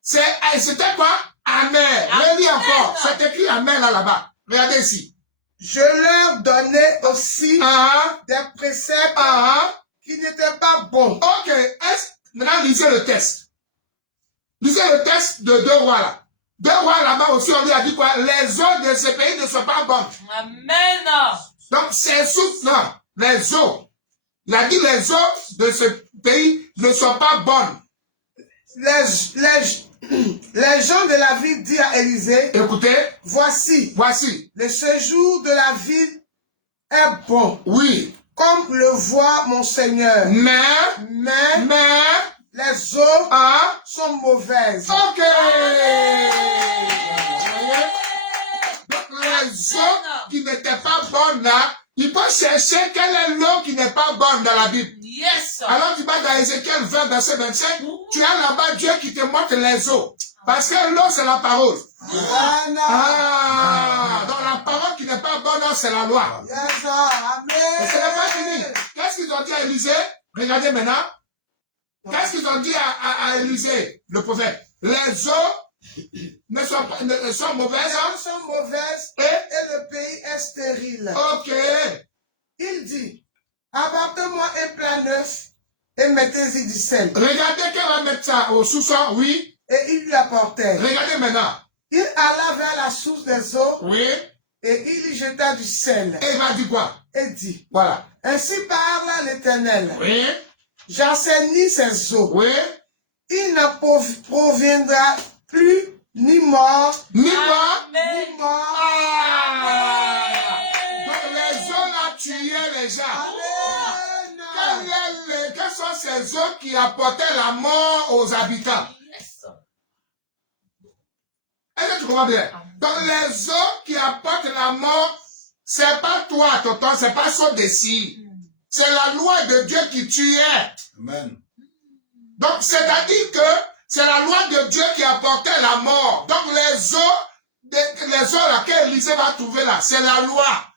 c'était quoi? Amen. Relis encore. C'est écrit Amen là-bas. Regardez ici. Je leur donnais aussi des préceptes qui n'étaient pas bons. Ok. Maintenant, lisez le texte. Lisez le texte de 2 rois là. 2 rois là-bas aussi, on lui a dit quoi? Les eaux de ce pays ne sont pas bonnes. Amen. Donc, c'est sous, non, les eaux. Il a dit les eaux de ce pays ne sont pas bonnes. Les gens de la ville disent à Élisée, écoutez, voici, le séjour de la ville est bon. Oui. Comme le voit mon Seigneur. Mais les eaux sont mauvaises. Ok. Donc les eaux qui n'étaient pas bonnes là, il faut chercher quelle est l'eau qui n'est pas bonne dans la Bible. Yes. Alors tu vas dans Ézéchiel 20, verset 25, tu as là-bas Dieu qui te montre les eaux. Parce que l'eau, c'est la parole. Donc la parole qui n'est pas bonne, c'est la loi. Et ce n'est pas fini. Qu'est-ce qu'ils ont dit à Élisée? Regardez maintenant. Qu'est-ce qu'ils ont dit à Élisée, le prophète? Les eaux sont mauvaises. Sont mauvaises et le pays est stérile. Ok. Il dit, apportez-moi un plat neuf et mettez-y du sel. Regardez qu'elle va mettre ça au sous-sol, oui. Et il lui apportait. Regardez maintenant. Il alla vers la source des eaux. Oui. Et il y jeta du sel. Et il va dire quoi? Et dit, voilà. Ainsi parle l'Éternel. Oui. J'assainis ces eaux. Oui. Il ne proviendra plus ni mort. Ni mort. Ni mort. Donc les eaux là tuaient les gens. Quelles sont ces eaux qui apportaient la mort aux habitants? Est-ce que tu comprends bien? Donc les eaux qui apportent la mort, c'est pas toi, tonton, c'est pas ça d'ici. C'est la loi de Dieu qui tuait. Amen. Donc c'est-à-dire que c'est la loi de Dieu qui apportait la mort. Donc les eaux là qu'Élisée va trouver là, c'est la loi.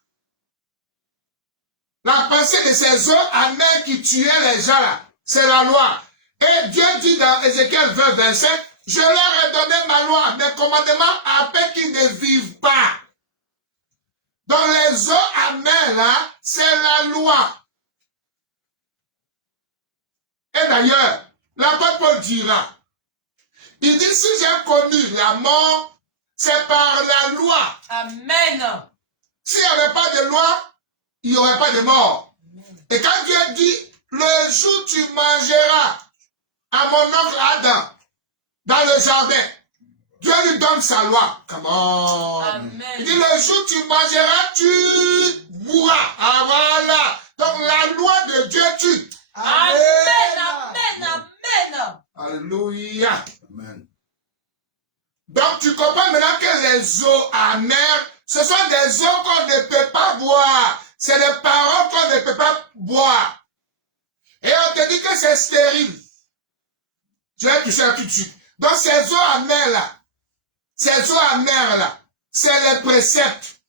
La pensée de ces eaux amères qui tuaient les gens là, c'est la loi. Et Dieu dit dans Ézéchiel 20, 25, je leur ai donné ma loi, mes commandements, afin qu'ils ne vivent pas. Donc les eaux amères là, c'est la loi. Et d'ailleurs, l'apôtre Paul dira, il dit, si j'ai connu la mort, c'est par la loi. Amen. S'il n'y avait pas de loi, il n'y aurait pas de mort. Et quand Dieu dit, le jour où tu mangeras à mon oncle Adam, dans le jardin, Dieu lui donne sa loi. Comment? Amen. Il dit, le jour où tu mangeras, tu mourras. Ah voilà. Donc la loi de Dieu tue. Amen. Amen. Alléluia. Amen. Donc tu comprends maintenant que les eaux amères, ce sont des eaux qu'on ne peut pas boire. C'est des paroles qu'on ne peut pas boire. Et on te dit que c'est stérile. Tu vas toucher tout de suite. Donc ces eaux amères là, c'est les préceptes,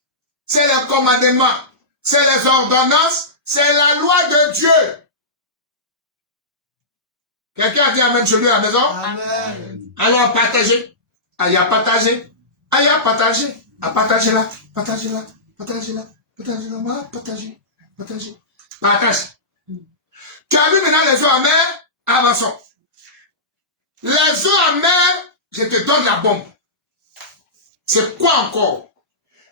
c'est les commandements, c'est les ordonnances, c'est la loi de Dieu. Quelqu'un a dit amen chez lui à la maison? Amen. Alors partagez. Aïe à partager. Aïe à partager. À partager là. Partager là. Partager là. Partager là. Partager. Partager. Partage. Tu as vu maintenant les eaux amères? Avançons. Les eaux amères, je te donne la bombe. C'est quoi encore?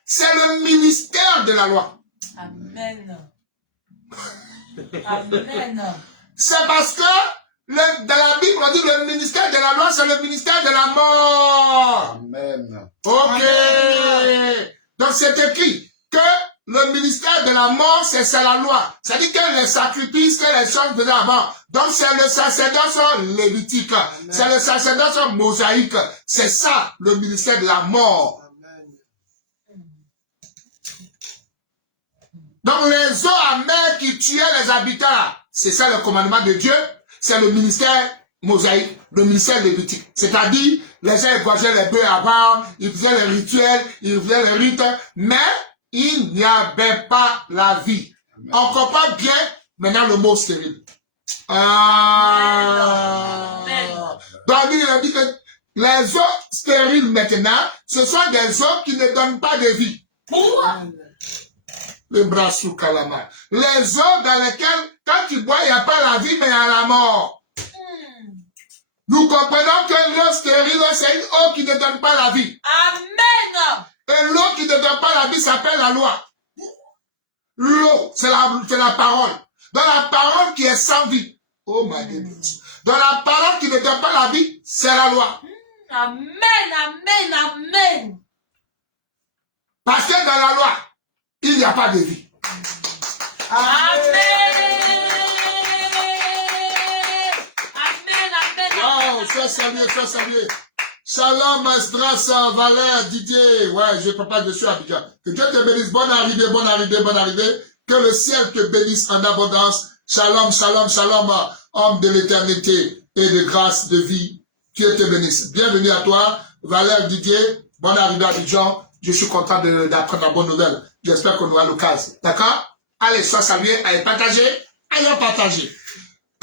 C'est le ministère de la loi. Amen. Amen. C'est parce que dans la Bible, on dit le ministère de la loi, c'est le ministère de la mort. Amen. Ok. Amen. Donc c'est écrit que le ministère de la mort, c'est la loi. C'est-à-dire que les sacrifices, que les choses faisaient avant. Donc c'est le sacerdoce lévitique. C'est le sacerdoce mosaïque. C'est ça, le ministère de la mort. Amen. Donc les eaux amères qui tuaient les habitants, c'est ça le commandement de Dieu. C'est le ministère mosaïque, le ministère lévitique. C'est-à-dire, les gens égorgeaient les bœufs avant, ils faisaient les rituels, ils faisaient les rites, mais il n'y avait pas la vie. Amen. On comprend bien maintenant le mot stérile. Ah. Donc il a dit que les eaux stériles maintenant, ce sont des eaux qui ne donnent pas de vie. Amen. Le bras sous calama. Les eaux dans lesquelles, quand tu bois, il n'y a pas la vie, mais il y a la mort. Nous comprenons que l'eau stérile, c'est une eau qui ne donne pas la vie. Amen. Et l'eau qui ne donne pas la vie s'appelle la loi. L'eau, c'est la parole. Dans la parole qui est sans vie. Oh my goodness. Dans la parole qui ne donne pas la vie, c'est la loi. Amen. Amen. Amen. Parce que dans la loi, il n'y a pas de vie. Wow, sois salué, sois salué. Shalom, Esdras, Valère, Didier. Ouais, je peux pas dessus, Abidjan. Que Dieu te bénisse. Bonne arrivée, bonne arrivée, bonne arrivée. Que le ciel te bénisse en abondance. Shalom, shalom, shalom, homme de l'éternité et de grâce, de vie. Dieu te bénisse. Bienvenue à toi, Valère, Didier. Bonne arrivée à Abidjan. Je suis content d'apprendre la bonne nouvelle. J'espère qu'on aura l'occasion. D'accord? Allez, sois salué, allez partager. Allez partager.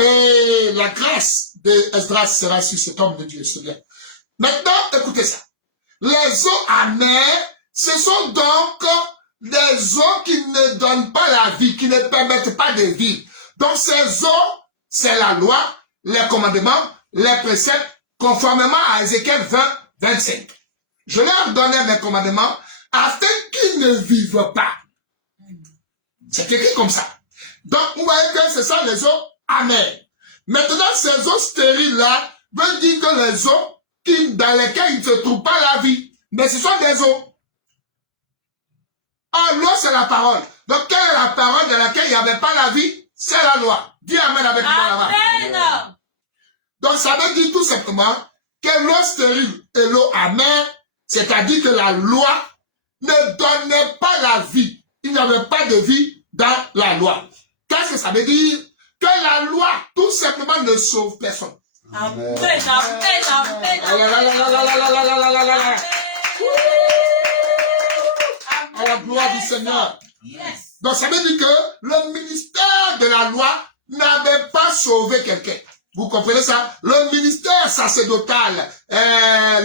Et la grâce de Esdras sera sur cet homme de Dieu, c'est bien. Maintenant, écoutez ça. Les eaux amères, ce sont donc des eaux qui ne donnent pas la vie, qui ne permettent pas de vivre. Donc ces eaux, c'est la loi, les commandements, les préceptes, conformément à Ézéchiel 20, 25. Je leur donnais mes commandements afin qu'ils ne vivent pas. C'est écrit comme ça. Donc, vous voyez que ce sont les eaux amères. Maintenant, ces eaux stériles-là veulent dire que les eaux dans lesquelles il ne se trouve pas la vie, mais ce sont des eaux. Or, l'eau, c'est la parole. Donc, quelle est la parole dans laquelle il n'y avait pas la vie? C'est la loi. Dis Amen avec moi là-bas. Amen. Donc, ça veut dire tout simplement que l'eau stérile et l'eau amère, c'est-à-dire que la loi ne donnait pas la vie. Il n'y avait pas de vie dans la loi. Qu'est-ce que ça veut dire? Que la loi, tout simplement, ne sauve personne. Amen. Amen. Amen. À la gloire du Seigneur. Yes. Donc, ça veut dire que le ministère de la loi n'avait pas sauvé quelqu'un. Vous comprenez ça? Le ministère sacerdotal,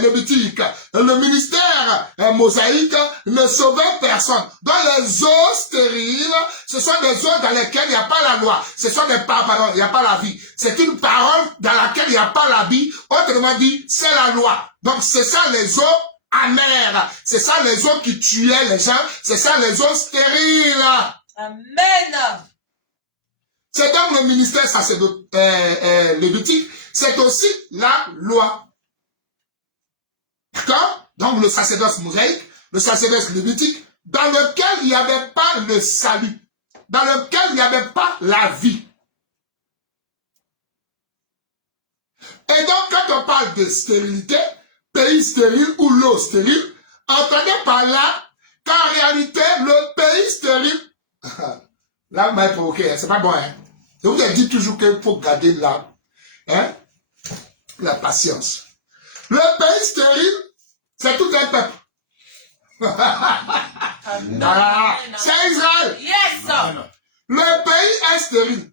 lévitique, le ministère mosaïque ne sauvait personne. Donc les eaux stériles, ce sont des eaux dans lesquelles il n'y a pas la loi. Ce sont des paroles, il n'y a pas la vie. C'est une parole dans laquelle il n'y a pas la vie. Autrement dit, c'est la loi. Donc c'est ça les eaux amères. C'est ça les eaux qui tuaient les gens. C'est ça les eaux stériles. Amen. C'est donc le ministère sacerdotal lévitique, c'est aussi la loi. D'accord? Donc le sacerdoce mosaïque, le sacerdoce lévitique, dans lequel il n'y avait pas le salut, dans lequel il n'y avait pas la vie. Et donc quand on parle de stérilité, pays stérile ou l'eau stérile, entendez par là qu'en réalité, le pays stérile, là, vous m'avez provoqué, c'est pas bon, hein? Je vous ai dit toujours qu'il faut garder la patience. Le pays stérile, c'est tout un peuple. C'est Israël. Yes. Le pays est stérile.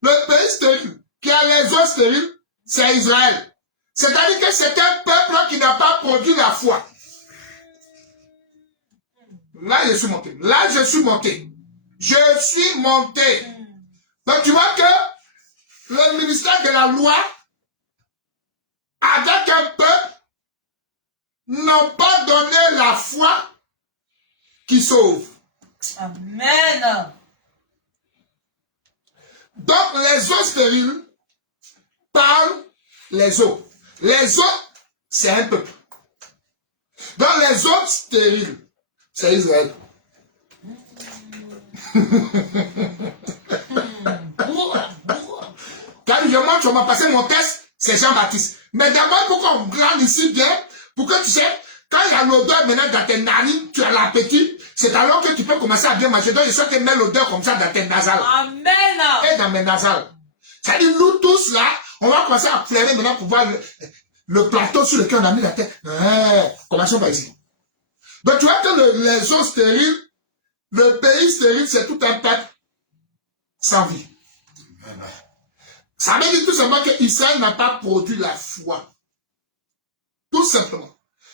Le pays stérile, qui a les eaux stériles, c'est Israël. C'est-à-dire que c'est un peuple qui n'a pas produit la foi. Là, je suis monté. Là, je suis monté. Je suis monté. Donc, tu vois que le ministère de la loi avec un peuple, n'ont pas donné la foi qui sauve. Amen. Donc, les eaux stériles parlent les eaux. Les eaux, c'est un peuple. Donc, les eaux stériles, c'est Israël. Quand je montre, on m'a passé mon test, c'est Jean-Baptiste. Mais d'abord, pour qu'on grande ici bien, pour que tu sais, quand il y a l'odeur maintenant dans tes narines, tu as l'appétit, c'est alors que tu peux commencer à bien manger. Donc, je souhaite que mets l'odeur comme ça dans tes nasales. Amen. Et dans mes nasales. C'est-à-dire, nous tous là, on va commencer à flairer maintenant pour voir le plateau sur lequel on a mis la tête. Commençons par ici. Donc, tu vois que les eaux stériles, le pays stérile, c'est tout un peuple sans vie. Ça veut dire tout simplement qu'Israël n'a pas produit la foi. Tout simplement.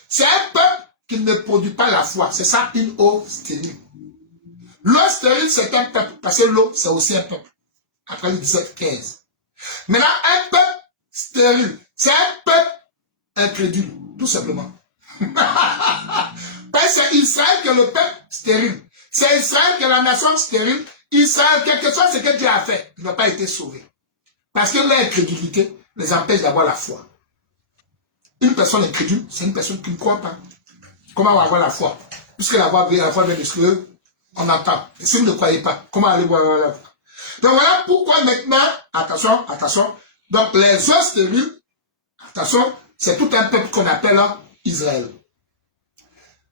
C'est un peuple qui ne produit pas la foi. C'est ça une eau stérile. L'eau stérile, c'est un peuple. Parce que l'eau, c'est aussi un peuple. Après le 17-15. Maintenant, un peuple stérile, c'est un peuple incrédule. Tout simplement. Parce que c'est Israël qui est le peuple stérile. C'est Israël qui est la nation stérile. Israël, quel que soit ce que Dieu a fait, il n'a pas été sauvé. Parce que l'incrédulité les empêche d'avoir la foi. Une personne incrédule, c'est une personne qui ne croit pas. Comment avoir la foi? Puisque la foi vient de ce qu'on entend. Et si vous ne croyez pas, comment allez voir la foi? Donc voilà pourquoi maintenant, attention, attention, donc les eaux stériles, attention, c'est tout un peuple qu'on appelle Israël.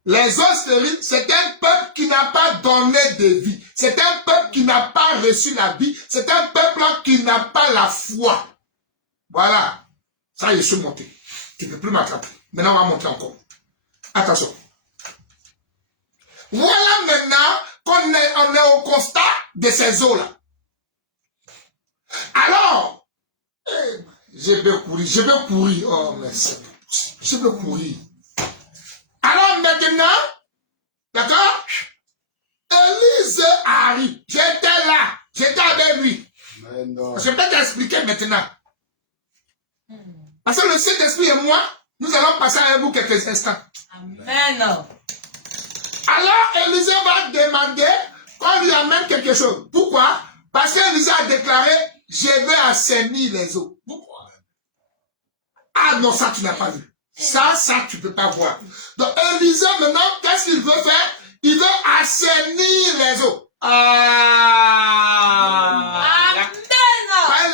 Les eaux stériles, c'est un peuple qui n'a pas donné de vie. C'est un peuple qui n'a pas reçu la vie. C'est un peuple qui n'a pas la foi. Voilà. Ça, je suis monté. Tu ne peux plus m'attraper. Maintenant, on va monter encore. Attention. Voilà maintenant qu'on est au constat de ces eaux-là. Alors, je vais courir. Oh, mais c'est pas possible. Je vais courir. Alors maintenant, d'accord? Élise arrive. J'étais là. J'étais avec lui. Je peux t'expliquer maintenant. Parce que le Saint-Esprit et moi, nous allons passer avec vous quelques instants. Amen. Alors, Élisée va demander qu'on lui amène quelque chose. Pourquoi? Parce qu'Élisée a déclaré, je vais assainir les eaux. Pourquoi? Ah non, ça tu n'as pas vu. Ça tu ne peux pas voir. Donc, Élisée, maintenant, qu'est-ce qu'il veut faire? Il veut assainir les eaux. Amen.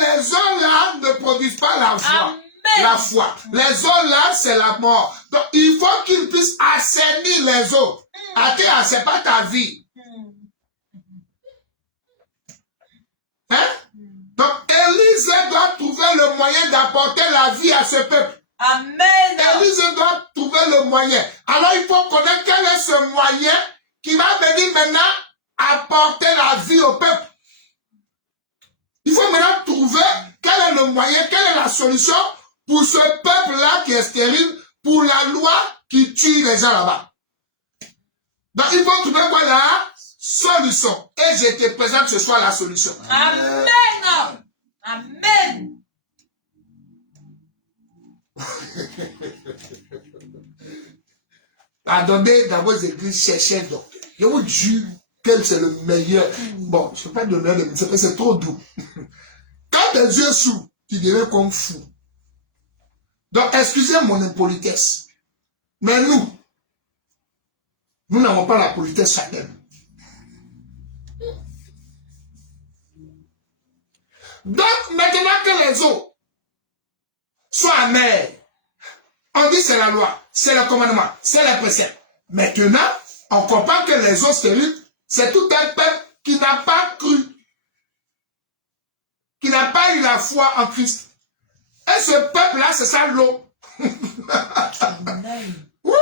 Les eaux là ne produisent pas la foi. Amen. La foi. Les eaux là, c'est la mort. Donc, il faut qu'il puisse assainir les eaux. Attends, c'est pas ta vie. Hein? Donc, Élisée doit trouver le moyen d'apporter la vie à ce peuple. Amen. Élisée doit trouver le moyen. Alors, il faut connaître quel est ce moyen qui va venir maintenant apporter la vie au peuple. Il faut maintenant trouver quel est le moyen, quelle est la solution pour ce peuple-là qui est stérile, pour la loi qui tue les gens là-bas. Donc, il faut trouver quoi la solution. Et je te présente ce soir la solution. Amen. Amen. Attendez, dans vos églises, cherchez donc. Je vous jure que c'est le meilleur. Bon, je ne sais pas donner le meilleur, c'est trop doux. Quand tes yeux s'ouvrent, tu deviens comme fou. Donc, excusez mon impolitesse. Mais nous n'avons pas la politesse chacun. Donc, maintenant que les eaux soient amères, on dit c'est la loi, c'est le commandement, c'est les préceptes. Maintenant, on comprend que les eaux stériles, c'est tout un peuple qui n'a pas cru, qui n'a pas eu la foi en Christ. Et ce peuple-là, c'est ça l'eau. Oui,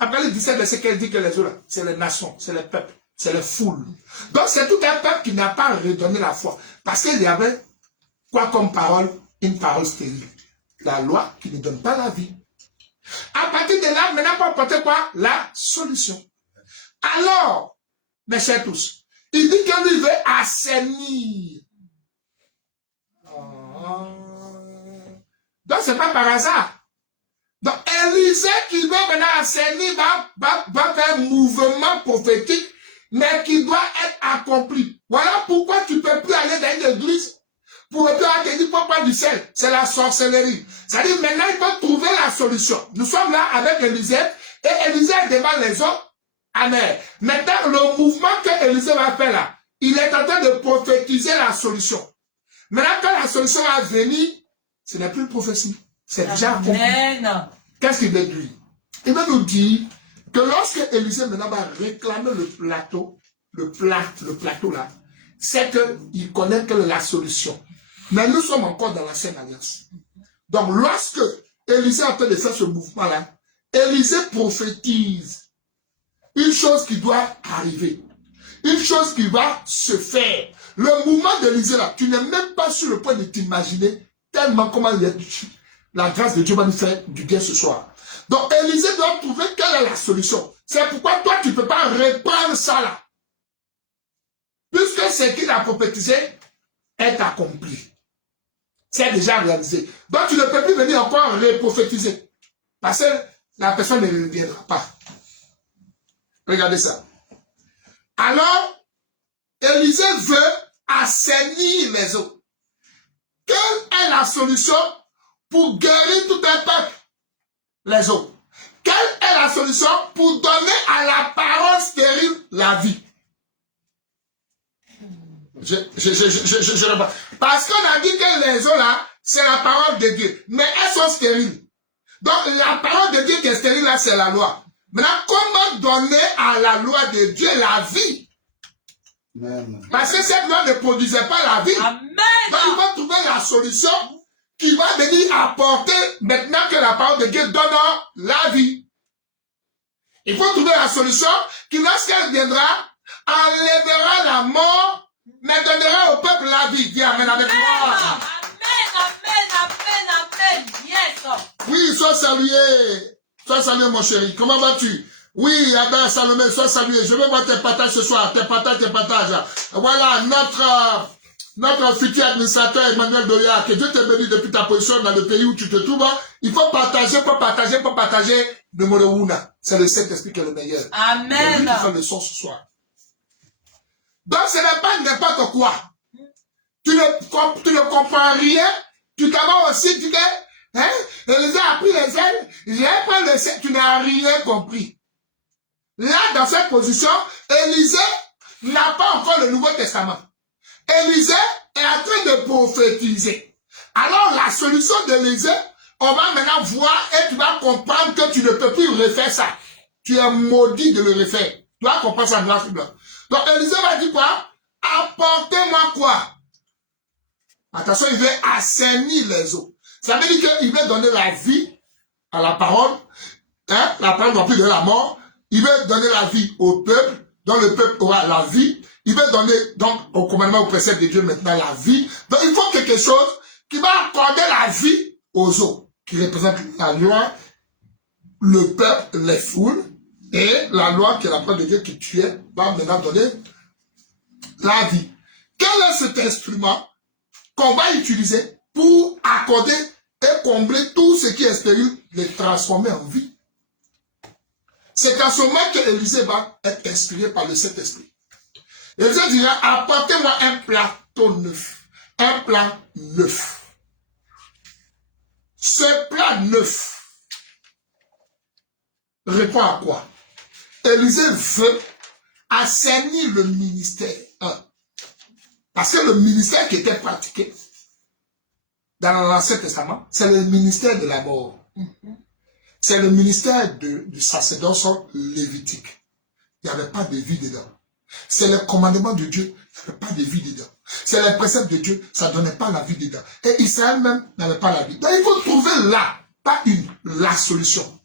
après le 17 verset qu'elle dit que les eaux, là, c'est les nations, c'est les peuples, c'est les foules. Donc c'est tout un peuple qui n'a pas redonné la foi. Parce qu'il y avait quoi comme parole? Une parole stérile. La loi qui ne donne pas la vie. À partir de là, maintenant, pour apporter quoi? La solution. Alors, mes chers tous, il dit que lui veut assainir. Donc, c'est pas par hasard. Donc, Élisée qui doit maintenant assainir va faire un mouvement prophétique, mais qui doit être accompli. Voilà pourquoi tu ne peux plus aller dans une église pour te dire pourquoi du sel. C'est la sorcellerie. C'est-à-dire, maintenant, il faut trouver la solution. Nous sommes là avec Élisée, et Élisée demande les autres. Amen. Maintenant, le mouvement que Élisée va faire là, il est en train de prophétiser la solution. Maintenant, quand la solution va venir, ce n'est plus une prophétie. C'est déjà accompli. Qu'est-ce qu'il veut dire? Il veut nous dire que lorsque Élisée maintenant va réclamer le plateau là, c'est qu'il connaît quelle est la solution. Mais nous sommes encore dans l'ancienne alliance. Donc, lorsque Élisée est en train de faire ce mouvement-là, Élisée prophétise une chose qui doit arriver. Une chose qui va se faire. Le mouvement d'Élisée là, tu n'es même pas sur le point de t'imaginer tellement comment la grâce de Dieu va nous faire du bien ce soir. Donc Élisée doit trouver quelle est la solution. C'est pourquoi toi tu ne peux pas reprendre ça là. Puisque ce qu'il a prophétisé est accompli. C'est déjà réalisé. Donc tu ne peux plus venir encore reprophétiser. Parce que la personne ne reviendra pas. Regardez ça. Alors, Élisée veut assainir les eaux. Quelle est la solution pour guérir tout un peuple? Les eaux. Quelle est la solution pour donner à la parole stérile la vie? Parce qu'on a dit que les eaux là, c'est la parole de Dieu. Mais elles sont stériles. Donc la parole de Dieu qui est stérile là, c'est la loi. Maintenant, comment donner à la loi de Dieu la vie? Amen. Parce que cette loi ne produisait pas la vie. Amen. Donc il faut trouver la solution qui va venir apporter, maintenant que la parole de Dieu donne la vie. Il faut trouver la solution qui, lorsqu'elle viendra, enlèvera la mort, mais donnera au peuple la vie. Dis amen avec moi. Amen, amen, amen, amen. Yes. Oui, sois salué. Sois salué, mon chéri. Comment vas-tu? Oui, Adam, Salomé, sois salué. Je veux voir tes partages ce soir. Tes partages. Voilà, notre futur administrateur Emmanuel Doya, que Dieu te bénisse depuis ta position dans le pays où tu te trouves. Il faut partager. Numéro 1. C'est le Saint-Esprit qui est le meilleur. Amen. C'est lui qui fait le son ce soir. Donc, ce n'est pas n'importe quoi. Tu ne comprends rien. Tu t'avances aussi, tu dis, hein? Élisée a pris les ailes. J'ai pris les ailes. Tu n'as rien compris. Là, dans cette position, Élisée n'a pas encore le Nouveau Testament. Élisée est en train de prophétiser. Alors, la solution d'Élisée, on va maintenant voir et tu vas comprendre que tu ne peux plus refaire ça. Tu es maudit de le refaire. Tu vas comprendre ça dans la Bible. Donc, Élisée va dire quoi? Apportez-moi quoi? Attention, il veut assainir les eaux. Ça veut dire qu'il veut donner la vie à la parole. Hein? La parole ne va plus donner la mort. Il veut donner la vie au peuple, dont le peuple aura la vie. Il veut donner donc au commandement, au précepte de Dieu maintenant la vie. Donc il faut quelque chose qui va accorder la vie aux eaux, qui représente la loi, le peuple, les foules, et la loi qui est la parole de Dieu qui tuait, va maintenant donner la vie. Quel est cet instrument qu'on va utiliser pour accorder et combler tout ce qui est stérile, les transformer en vie? C'est à ce moment que Élisée va être inspiré par le Saint-Esprit. Élisée dira, apportez-moi un plateau neuf. Un plat neuf. Ce plat neuf répond à quoi? Élisée veut assainir le ministère. Parce que le ministère qui était pratiqué dans l'Ancien Testament, c'est le ministère de la mort. C'est le ministère du sacerdoce lévitique. Il n'y avait pas de vie dedans. C'est le commandement de Dieu, il n'y avait pas de vie dedans. C'est les préceptes de Dieu, ça ne donnait pas la vie dedans. Et Israël même n'avait pas la vie. Donc il faut trouver là, pas la solution.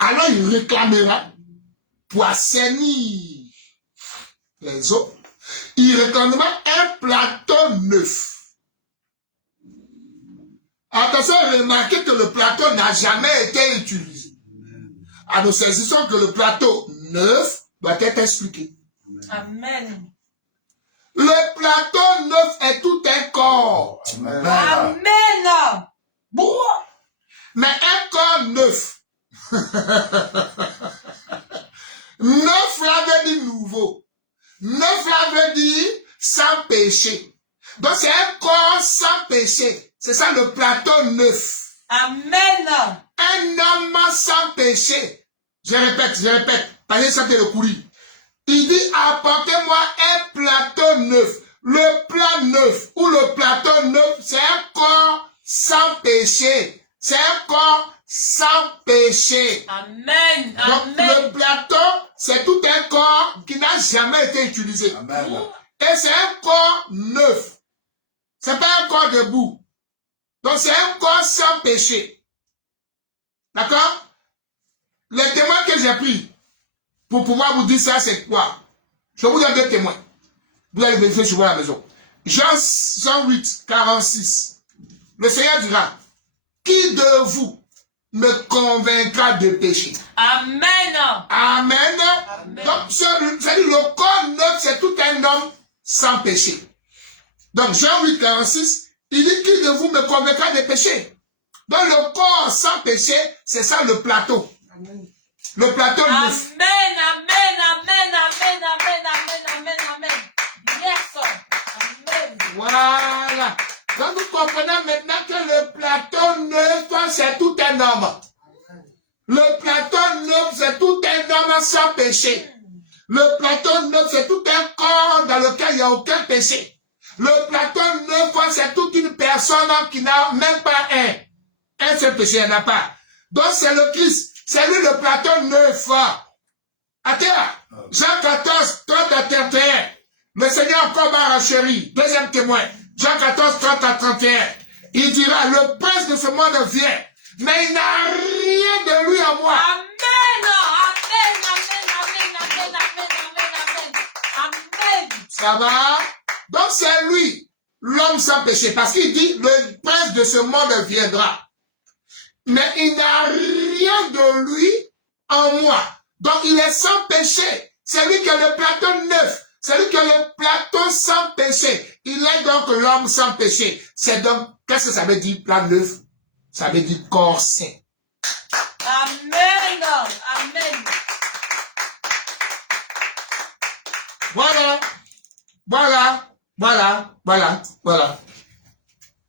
Alors il réclamera pour assainir les eaux, il réclamera un plateau neuf. Attention, remarquez que le plateau n'a jamais été utilisé. À nous saisissons que le plateau neuf doit être expliqué. Amen. Le plateau neuf est tout un corps. Amen. Mais un corps neuf. Neuf là veut dire nouveau. Neuf là veut dire sans péché. Donc c'est un corps sans péché. C'est ça le plateau neuf. Amen. Un homme sans péché. Je répète. Parce que ça c'est le courrier. Il dit, apportez-moi un plateau neuf. Le plat neuf ou le plateau neuf, c'est un corps sans péché. C'est un corps sans péché. Amen. Donc le plateau, c'est tout un corps qui n'a jamais été utilisé. Amen. Et c'est un corps neuf. C'est pas un corps debout. Donc c'est un corps sans péché. D'accord? Les témoins que j'ai pris pour pouvoir vous dire ça, c'est quoi? Je vous donne deux témoins. Vous allez vérifier sur vous à la maison. Jean 8, 46. Le Seigneur dira, qui de vous me convaincra de péché? Amen. Amen. Amen. Donc, c'est-à-dire le corps neuf, c'est tout un homme sans péché. Donc, Jean 8, 46, il dit, qui de vous me convaincra de péché? Donc, le corps sans péché, c'est ça le plateau. Amen. Le plateau neuf. Amen. Yes. Amen. Voilà. Donc nous comprenons maintenant que le plateau neuf, c'est tout un homme. Le plateau neuf, c'est tout un homme sans péché. Le plateau neuf, c'est tout un corps dans lequel il n'y a aucun péché. Le plateau neuf, c'est toute une personne qui n'a même pas un seul péché, il n'y en a pas. Donc c'est le Christ. C'est lui le plateau neuf. Attends, Jean 14, 30 à 31. Le Seigneur encore m'a chéri. Deuxième témoin. Jean 14, 30 à 31. Il dira, le prince de ce monde vient, mais il n'a rien de lui en moi. Amen. Ça va? Donc c'est lui, l'homme sans péché. Parce qu'il dit, le prince de ce monde viendra. Mais il n'a rien de lui en moi. Donc il est sans péché. C'est lui qui a le plateau neuf. C'est lui qui a le plateau sans péché. Il est donc l'homme sans péché. C'est donc, qu'est-ce que ça veut dire, plat neuf? Ça veut dire corps saint. Amen. Amen. Voilà.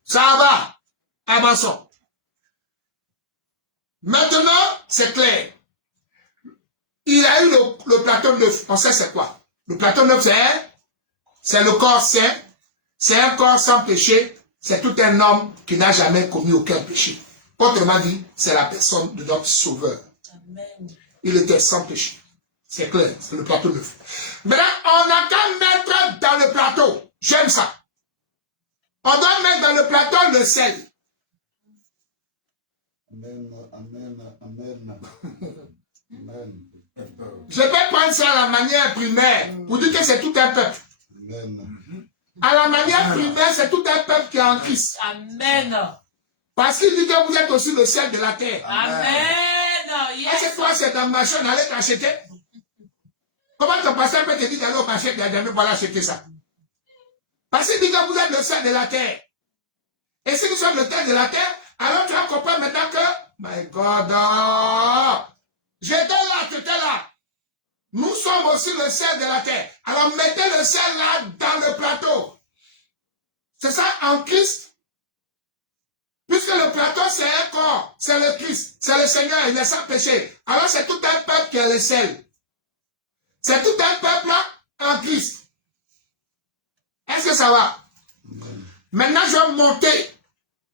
Ça va. Avançons. Maintenant, c'est clair. Il a eu le plateau neuf. On sait c'est quoi? Le plateau neuf, c'est le corps saint. C'est un corps sans péché. C'est tout un homme qui n'a jamais commis aucun péché. Autrement dit, c'est la personne de notre sauveur. Amen. Il était sans péché. C'est clair, c'est le plateau neuf. Maintenant, on n'a qu'à mettre dans le plateau. J'aime ça. On doit mettre dans le plateau le sel. Amen. Je vais prendre ça à la manière primaire pour dire que c'est tout un peuple. À la manière primaire, c'est tout un peuple qui est en Christ. Amen. Parce qu'il dit que vous êtes aussi le sel de la terre. Amen. Et cette fois, c'est dans le marché, on allait t'acheter. Comment ton pasteur peut te dire d'aller au marché et de voilà acheter ça? Parce qu'il dit que vous êtes le sel de la terre. Et si nous sommes le sel de la terre, alors tu vas comprendre maintenant que, my God, j'étais là, tu étais là. Nous sommes aussi le sel de la terre. Alors mettez le sel là dans le plateau. C'est ça en Christ. Puisque le plateau c'est un corps, c'est le Christ, c'est le Seigneur, il est sans péché. Alors c'est tout un peuple qui est le sel. C'est tout un peuple là en Christ. Est-ce que ça va? Maintenant je vais monter.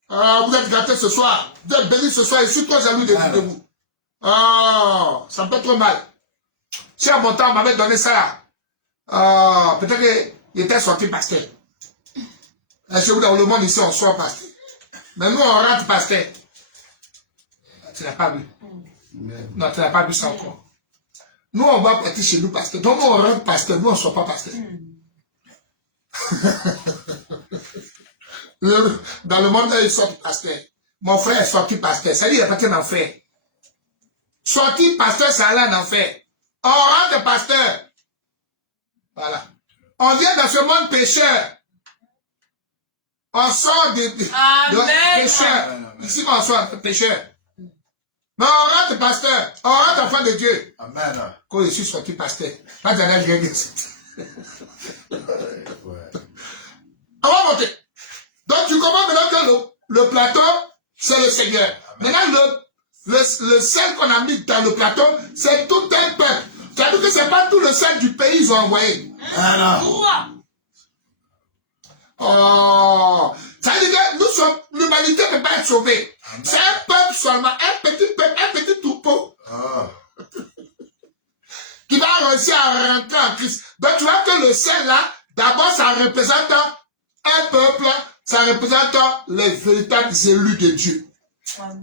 Vous êtes gâtés ce soir. Vous êtes bénis ce soir. Et surtout jaloux de vous. Oh, ça me fait trop mal. Si à mon temps, on m'avait donné ça là. Peut-être qu'il était sorti pasteur. Chez vous dans le monde ici, on sort pasteur. Mais nous, on rentre pasteur. Tu n'as pas vu. Non, tu n'as pas vu ça encore. Nous, on va partir chez nous pasteur. Donc, nous, on rentre pasteur. Nous, on ne sort pas pasteur. Dans le monde, ils sortent pasteur. Mon frère est sorti pasteur. Ça dit, il est parti en enfer. Sorti pasteur, ça allait en enfer. On rentre pasteur. Voilà. On vient dans ce monde pécheur. On sort de pécheur. Ici, on sort de pécheur. Mais on rentre pasteur, on rentre enfant de Dieu. Amen. Quand je suis sorti pasteur, là, j'en ai rien. On va monter. Donc tu comprends maintenant que le plateau, c'est le Seigneur. Maintenant, le sel qu'on a mis dans le plateau, c'est tout un peuple. C'est-à-dire que ce n'est pas tout le sel du pays qu'ils ont envoyé. Oh, ça veut dire que l'humanité ne peut pas être sauvée. C'est un peuple seulement, un petit troupeau qui va réussir à rentrer en Christ. Donc tu vois que le sel là, d'abord ça représente un peuple, ça représente les véritables élus de Dieu.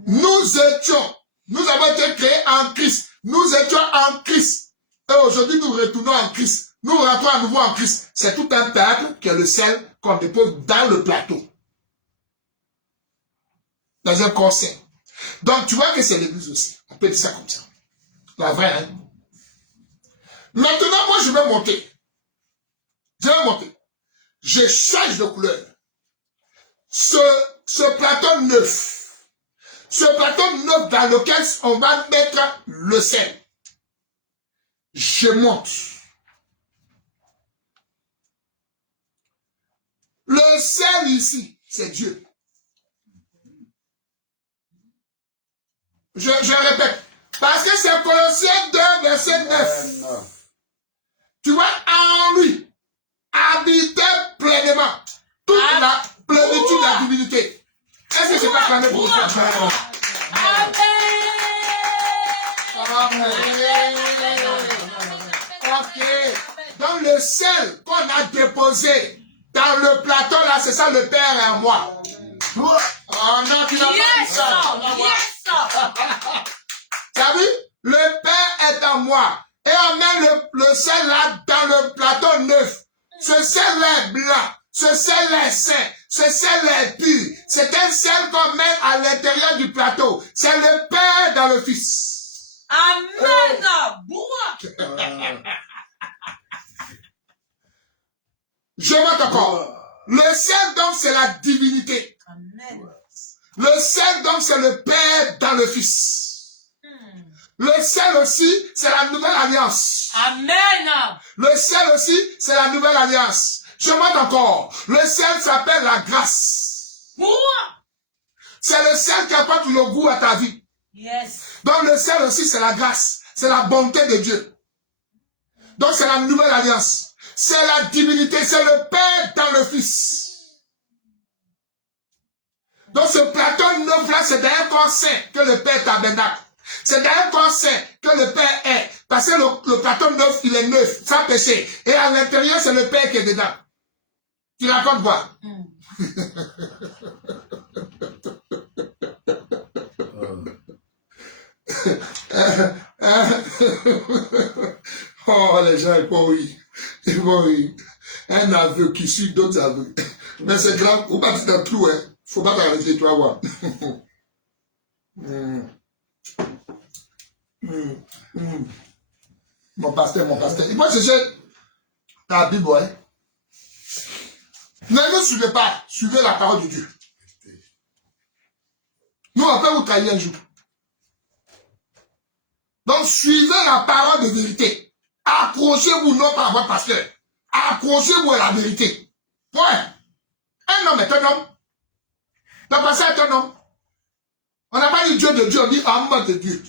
Nous avons été créés en Christ. Nous étions en Christ. Et aujourd'hui nous retournons en Christ. Nous rentrons à nouveau en Christ. C'est tout un peuple qui est le sel qu'on dépose dans le plateau. Dans un corps saint. Donc tu vois que c'est l'église aussi. On peut dire ça comme ça. La vraie, hein. Maintenant, moi je vais monter. Je change de couleur. Ce plateau neuf. Ce plateau neuf dans lequel on va mettre le sel. Je monte. Le sel ici, c'est Dieu. Je répète. Parce que c'est Colossiens 2, verset 9. Tu vois, en lui, habiter pleinement toute la plénitude de la divinité. Est-ce que c'est pas clair pour vous? Ok. Donc le sel qu'on a déposé dans le plateau là, c'est ça le Père et moi. Oh non, tu n'as pas dit ça. Tu as vu? Le Père est en moi. Et on met le sel là dans le plateau neuf. Ce sel est blanc. Ce sel est sain. Ce sel est pur. C'est un sel qu'on met à l'intérieur du plateau. C'est le Père dans le Fils. Amen. Je monte encore. Le sel donc c'est la divinité. Amen. Le sel donc c'est le Père dans le Fils. Le sel aussi, c'est la nouvelle alliance. Amen. Le sel aussi, c'est la nouvelle alliance. Je monte encore. Le sel s'appelle la grâce. C'est le sel qui apporte le goût à ta vie. Yes. Donc le sel aussi, c'est la grâce. C'est la bonté de Dieu. Donc c'est la nouvelle alliance. C'est la divinité. C'est le Père dans le Fils. Donc ce plateau neuf là, c'est d'un corps saint que le Père tabernacle. C'est dans un corps saint que le Père est. Parce que le plateau neuf, il est neuf, sans péché. Et à l'intérieur, c'est le Père qui est dedans. Tu racontes quoi? Oh, les gens, ils vont rire. Ils vont rire. Un aveu qui suit d'autres aveux. Mais c'est grave. Faut pas dans le clou, hein. Faut pas t'arrêter, tu vas voir. Mon pasteur. Et moi, je sais ta Bible, hein. Ne nous suivez pas. Suivez la parole de Dieu. Nous, on peut vous trahir un jour. Donc, suivez la parole de vérité. Accrochez-vous non par votre pasteur. Accrochez-vous à la vérité. Point. Un homme est un homme. Le pasteur est un homme. On n'a pas dit Dieu de Dieu, on dit homme de Dieu.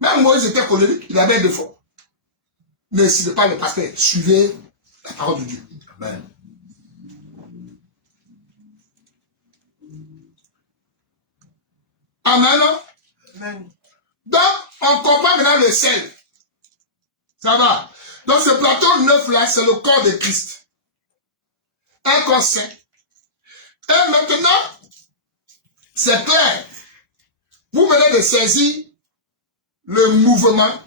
Même Moïse était colérique, il avait des défauts. Ne suivez pas le pasteur, suivez la parole de Dieu. Amen. Amen. Amen. Donc, on comprend maintenant le sel. Ça va. Donc, ce plateau neuf là, c'est le corps de Christ. Un corps saint. Et maintenant, c'est clair. Vous venez de saisir le mouvement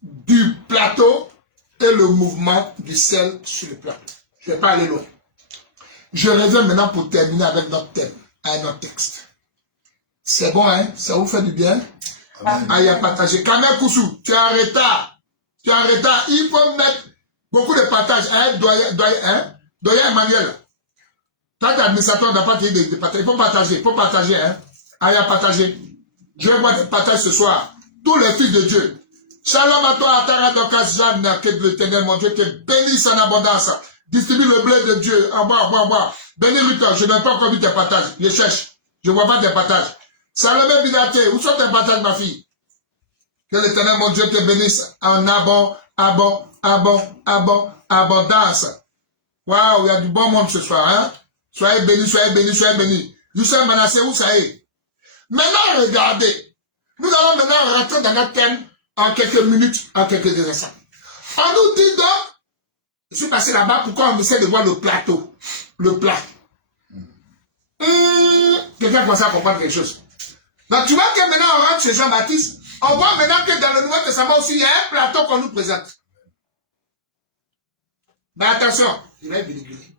du plateau et le mouvement du sel sur le plateau. Je ne vais pas aller loin. Je reviens maintenant pour terminer avec notre thème, un autre texte. C'est bon, hein? Ça vous fait du bien? Aïe, à partager. Kamel Koussou, tu es en retard. Tu es en retard. Il faut mettre beaucoup de partage. Hein? Doyen Emmanuel. Toi, tu es administrateur, on n'a pas dit de partager. Il faut partager, hein? Allez à partager. Je vais voir du partage ce soir. Tous les fils de Dieu. Shalom à toi, Atara Dokas Jeanne, que l'Éternel, mon Dieu, te bénisse en abondance. Distribue le blé de Dieu. En bas. Bénis Ruta, je n'ai pas encore vu tes partages. Je cherche. Je ne vois pas tes partages. Salomé Binaté, où sont tes partages, ma fille? Que l'Éternel, mon Dieu, te bénisse en abondance. Waouh, il y a du bon monde ce soir, hein? Soyez bénis, soyez bénis, soyez bénis. Youssef Manassé, où ça est? Maintenant, regardez. Nous allons maintenant rentrer dans notre thème en quelques minutes, en quelques instants. On nous dit donc, je suis passé là-bas, pourquoi on essaie de voir le plateau, le plat. Quelqu'un commence à comprendre quelque chose. Donc tu vois que maintenant on rentre chez Jean-Baptiste, on voit maintenant que dans le Nouveau Testament aussi, il y a un plateau qu'on nous présente. Mais attention, il va être véhiculé.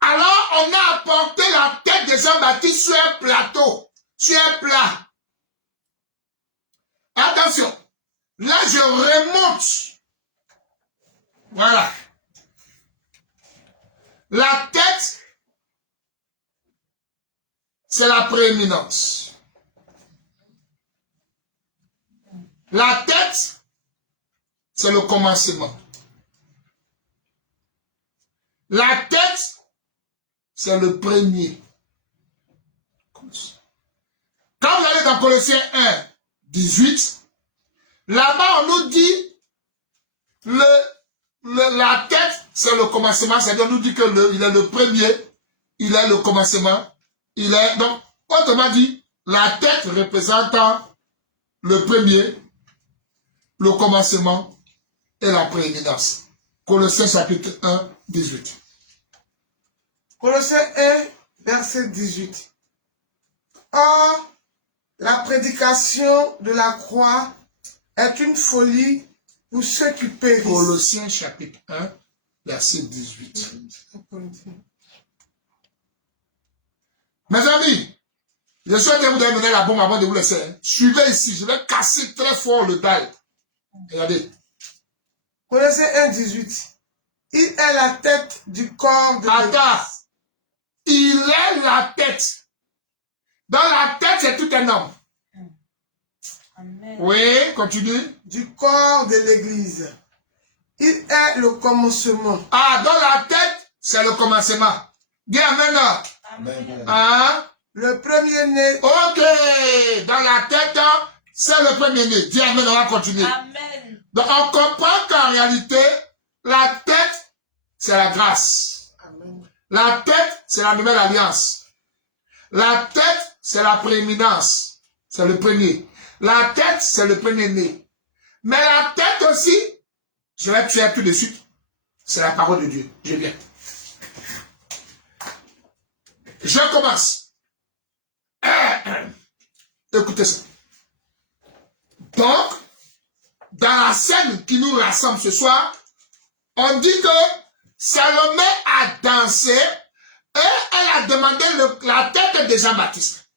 Alors on a apporté la tête de Jean-Baptiste sur un plateau, sur un plat. Attention, là je remonte. Voilà. La tête, c'est la prééminence. La tête, c'est le commencement. La tête, c'est le premier. Quand vous allez dans Colossiens 1, 18, là-bas on nous dit la tête, c'est le commencement, c'est-à-dire on nous dit que il est le premier, il est le commencement, il est, donc, autrement dit, la tête représentant le premier, le commencement et la prééminence. Colossiens chapitre 1, 18. Colossiens 1, verset 18. Or, la prédication de la croix est une folie pour ceux qui périssent. Colossiens chapitre 1, verset 18. Mes amis, je souhaite vous donner la bombe avant de vous laisser. Suivez ici, je vais casser très fort le dalle. Regardez. Colossiens 1, 18. Il est la tête du corps de Attends. Il est la tête. Dans la tête, c'est tout un homme. Amen. Oui, continue. Du corps de l'Église. Il est le commencement. Ah, dans la tête, c'est le commencement. Dis amen. Amen. Hein? Le premier-né. Ok. Dans la tête, c'est le premier-né. Dis amen, on va continuer. Amen. Donc, on comprend qu'en réalité, la tête, c'est la grâce. Amen. La tête, c'est la nouvelle alliance. La tête, c'est la prééminence. C'est le premier. La tête, c'est le premier-né. Mais la tête aussi, je vais tuer tout de suite, c'est la parole de Dieu. Je viens. Je commence. Écoutez ça. Donc, dans la scène qui nous rassemble ce soir, on dit que Salomé a dansé et elle a demandé la tête de Jean-Baptiste.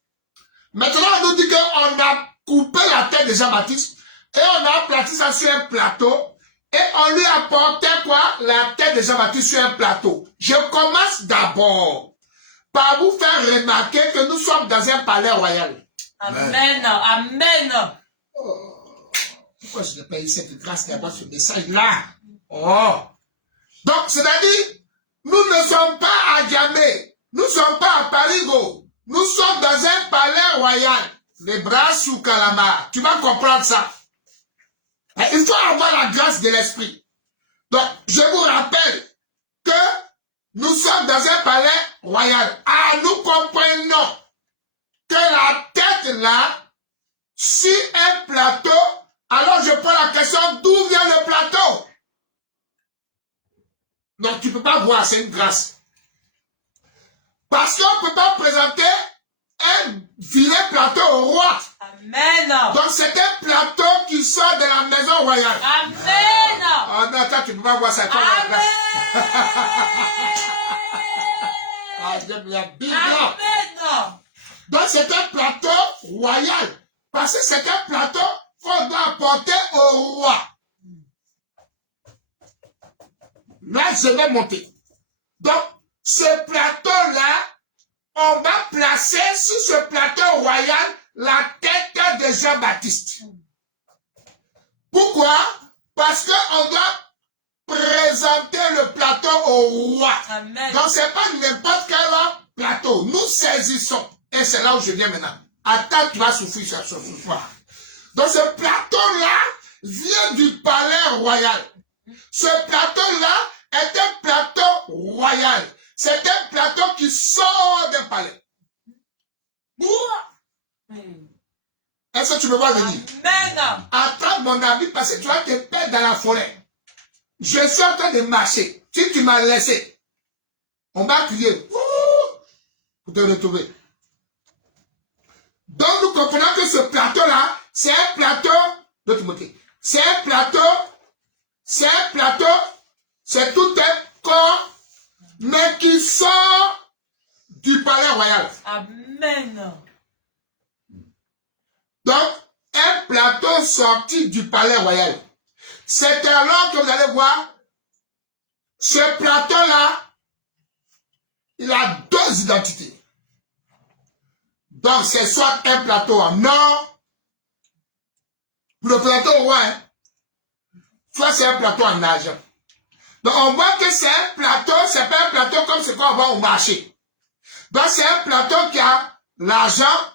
Maintenant, on nous dit qu'on a coupé la tête de Jean-Baptiste et on a aplati ça sur un plateau et on lui a apporté quoi? La tête de Jean-Baptiste sur un plateau. Je commence d'abord par vous faire remarquer que nous sommes dans un palais royal. Amen. Amen. Pourquoi je n'ai pas eu cette grâce d'avoir ce message-là? Oh! Donc, c'est-à-dire, nous ne sommes pas à Djamé, nous ne sommes pas à Parigo, nous sommes dans un palais royal. Les bras sous Kalama. Tu vas comprendre ça. Il faut avoir la grâce de l'esprit. Donc, je vous rappelle que nous sommes dans un palais royal. Ah, nous comprenons que la tête là, sur un plateau, alors je pose la question, d'où vient le plateau? Donc, tu ne peux pas voir, c'est une grâce. Parce qu'on ne peut pas présenter un vilain plateau au roi. Amen. Donc, c'est un plateau qui sort de la maison royale. Amen. Ah non, attends, tu ne peux pas voir ça. Amen. Ah, j'aime la Bible. Amen. Donc, c'est un plateau royal. Parce que c'est un plateau qu'on doit apporter au roi. Là, je vais monter. Donc, ce plateau-là on va placer sur ce plateau royal la tête de Jean-Baptiste. Pourquoi? Parce qu'on doit présenter le plateau au roi. Amen. Donc, ce n'est pas n'importe quel plateau. Nous saisissons. Et c'est là où je viens maintenant. Attends, tu vas souffrir sur ce soir. Donc, ce plateau-là vient du palais royal. Ce plateau-là est un plateau royal. C'est un plateau qui sort d'un palais. Est-ce que tu me vois venir? Amen. Attrape mon habit parce que tu vas te perdre dans la forêt. Je suis en train de marcher. Si tu m'as laissé, on va crier pour te retrouver. Donc nous comprenons que ce plateau-là, c'est un plateau de Timothée. C'est un plateau, c'est tout un corps, mais qui sort du palais royal. Amen. Donc, un plateau sorti du palais royal. C'est alors que vous allez voir, ce plateau-là, il a deux identités. Donc, c'est soit un plateau en or, pour le plateau roi, hein, soit c'est un plateau en argent. Donc, on voit que c'est un plateau, c'est pas un plateau comme ce qu'on voit au marché. Donc, c'est un plateau qui a l'argent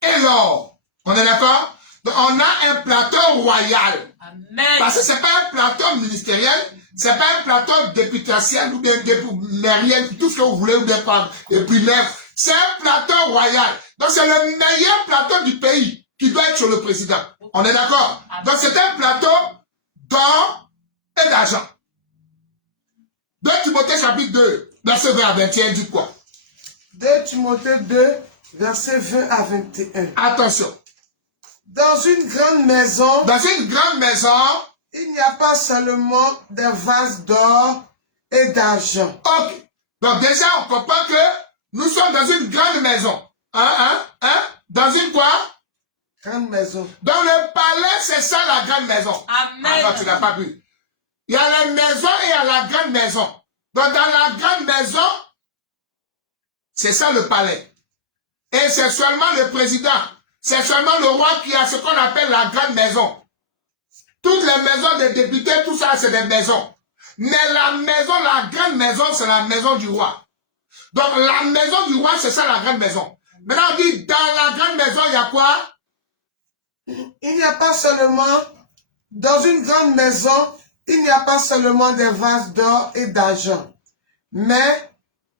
et l'or. On est d'accord? Donc, on a un plateau royal. Amen. Parce que c'est pas un plateau ministériel, c'est pas un plateau députatiel ou bien mériel, tout ce que vous voulez, ou bien primaire. C'est un plateau royal. Donc, c'est le meilleur plateau du pays qui doit être sur le président. On est d'accord? Donc, c'est un plateau d'or et d'argent. 2 Timothée chapitre 2, verset 20 à 21, dit quoi? 2 Timothée 2, verset 20 à 21. Attention. Dans une grande maison, il n'y a pas seulement des vases d'or et d'argent. Ok. Donc déjà, on comprend que nous sommes dans une grande maison. Dans une quoi? Grande maison. Dans le palais, c'est ça la grande maison. Amen. Ah non, tu n'as pas vu. Il y a la maison et il y a la grande maison. Donc dans la grande maison, c'est ça le palais. Et c'est seulement le président. C'est seulement le roi qui a ce qu'on appelle la grande maison. Toutes les maisons des députés, tout ça, c'est des maisons. Mais la maison, la grande maison, c'est la maison du roi. Donc, la maison du roi, c'est ça la grande maison. Maintenant, on dit, dans la grande maison, il y a quoi? Il n'y a pas seulement, dans une grande maison, il n'y a pas seulement des vases d'or et d'argent. Mais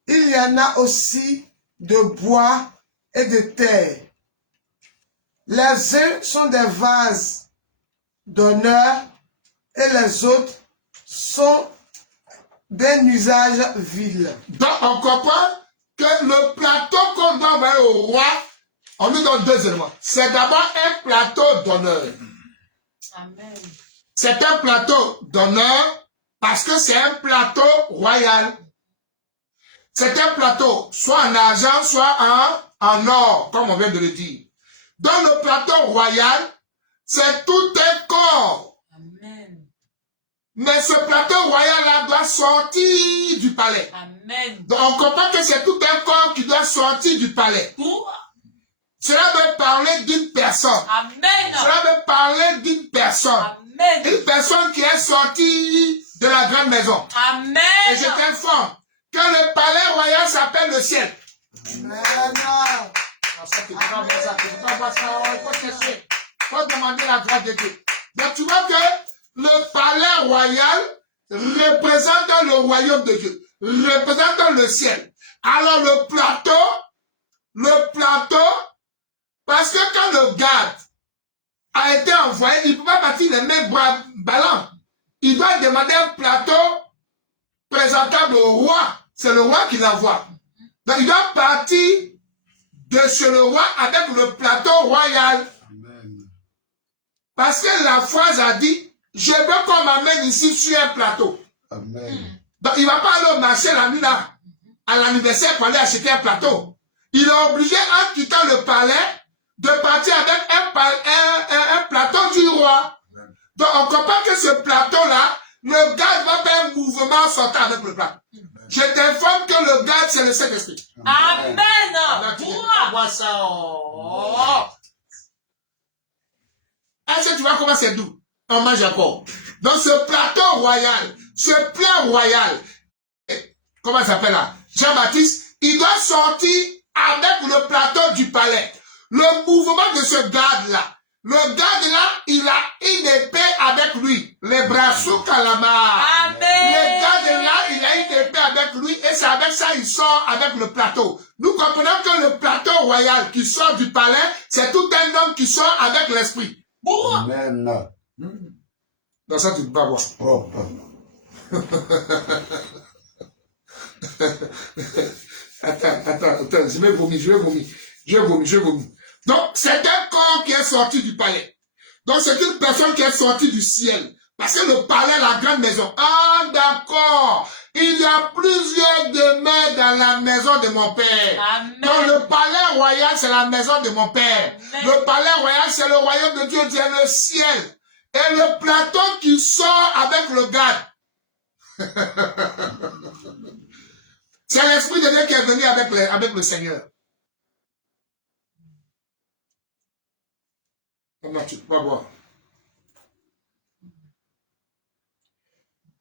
il y en a aussi de bois et de terre. Les uns sont des vases d'honneur et les autres sont d'un usage vil. Donc, on comprend que le plateau qu'on doit envoyer au roi, on nous donne deux éléments. C'est d'abord un plateau d'honneur. Amen. C'est un plateau d'honneur parce que c'est un plateau royal. C'est un plateau soit en argent, soit en or, comme on vient de le dire. Dans le plateau royal, c'est tout un corps. Amen. Mais ce plateau royal-là doit sortir du palais. Amen. Donc on comprend que c'est tout un corps qui doit sortir du palais. Cela veut parler d'une personne. Amen. Cela veut parler d'une personne. Amen. Une personne qui est sortie de la grande maison. Amen. Et je t'informe que le palais royal s'appelle le ciel. Amen. Il faut demander la grâce de Dieu. Donc tu vois que le palais royal représente le royaume de Dieu, représente le ciel. Alors le plateau, parce que quand le garde a été envoyé, il ne peut pas partir les mains bras ballants. Il doit demander un plateau présentable au roi. C'est le roi qui l'envoie. Donc il doit partir de chez le roi avec le plateau royal. Amen. Parce que la phrase a dit, je veux qu'on m'amène ici sur un plateau. Amen. Donc il ne va pas aller au marché la nuit là, à l'anniversaire pour aller acheter un plateau. Il est obligé, en quittant le palais, de partir avec un plateau du roi. Donc on comprend que ce plateau-là, le gars va faire un mouvement sortant avec le plateau. Je t'informe que le garde, c'est le Saint-Esprit. Amen. Tu vas voir ça. Oh. Est-ce que tu vois comment c'est doux? On mange encore. Donc ce plateau royal, ce plat royal, comment ça s'appelle là? Jean-Baptiste, il doit sortir avec le plateau du palais. Le mouvement de ce garde-là, le garde-là, il a une épée avec lui. Les bras sous calamar. Amen. Le garde-là, il a une épée avec lui et c'est avec ça il sort avec le plateau. Nous comprenons que le plateau royal qui sort du palais, c'est tout un homme qui sort avec l'esprit. Amen. Dans ça, tu ne peux pas voir. Propre. Attends, je vais vomir. Donc, c'est un corps qui est sorti du palais. Donc, c'est une personne qui est sortie du ciel. Parce que le palais, la grande maison. Ah, d'accord. Il y a plusieurs demeures dans la maison de mon père. Amen. Donc, le palais royal, c'est la maison de mon père. Amen. Le palais royal, c'est le royaume de Dieu, c'est le ciel. Et le plateau qui sort avec le garde. C'est l'Esprit de Dieu qui est venu avec le Seigneur. Comment tu peux voir?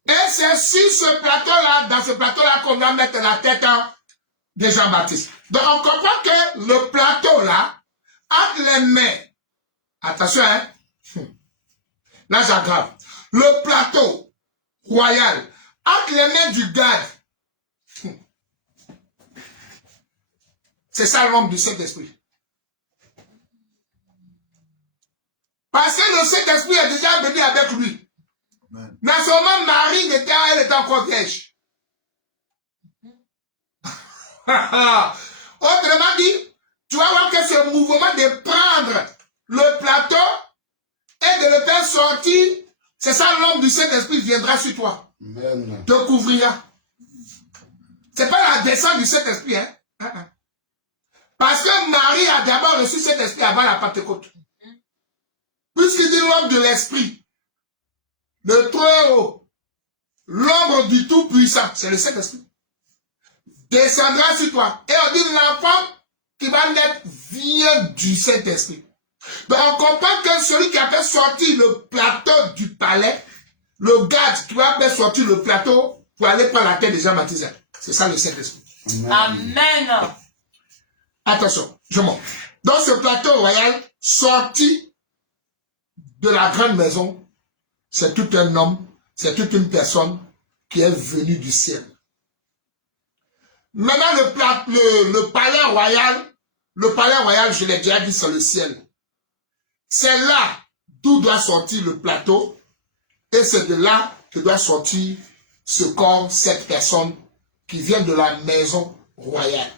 Et c'est sur ce plateau-là, dans ce plateau-là, qu'on va mettre la tête de Jean-Baptiste. Donc on comprend que le plateau-là, entre les mains, attention, hein? Là j'aggrave. Le plateau royal, entre les mains du garde, c'est ça l'homme du Saint-Esprit. Parce que le Saint-Esprit est déjà venu avec lui. Mais seulement Marie elle était encore vierge. Autrement dit, tu vas voir que ce mouvement de prendre le plateau et de le faire sortir, c'est ça l'homme du Saint-Esprit viendra sur toi. Amen. Te couvrira. C'est pas la descente du Saint-Esprit, hein? Parce que Marie a d'abord reçu cet esprit avant la Pentecôte. Puisqu'il dit l'homme de l'esprit, le très haut, l'ombre du tout-puissant, c'est le Saint-Esprit, descendra sur toi. Et on dit l'enfant qui va naître vient du Saint-Esprit. Donc on comprend que celui qui a fait sortir le plateau du palais, le garde qui va faire sortir le plateau pour aller prendre la tête des gens baptisés. C'est ça le Saint-Esprit. Amen. Attention, je monte. Dans ce plateau royal, sorti de la grande maison, c'est tout un homme, c'est toute une personne qui est venue du ciel. Maintenant, le palais royal, je l'ai déjà dit, c'est le ciel. C'est là d'où doit sortir le plateau, et c'est de là que doit sortir ce corps, cette personne qui vient de la maison royale.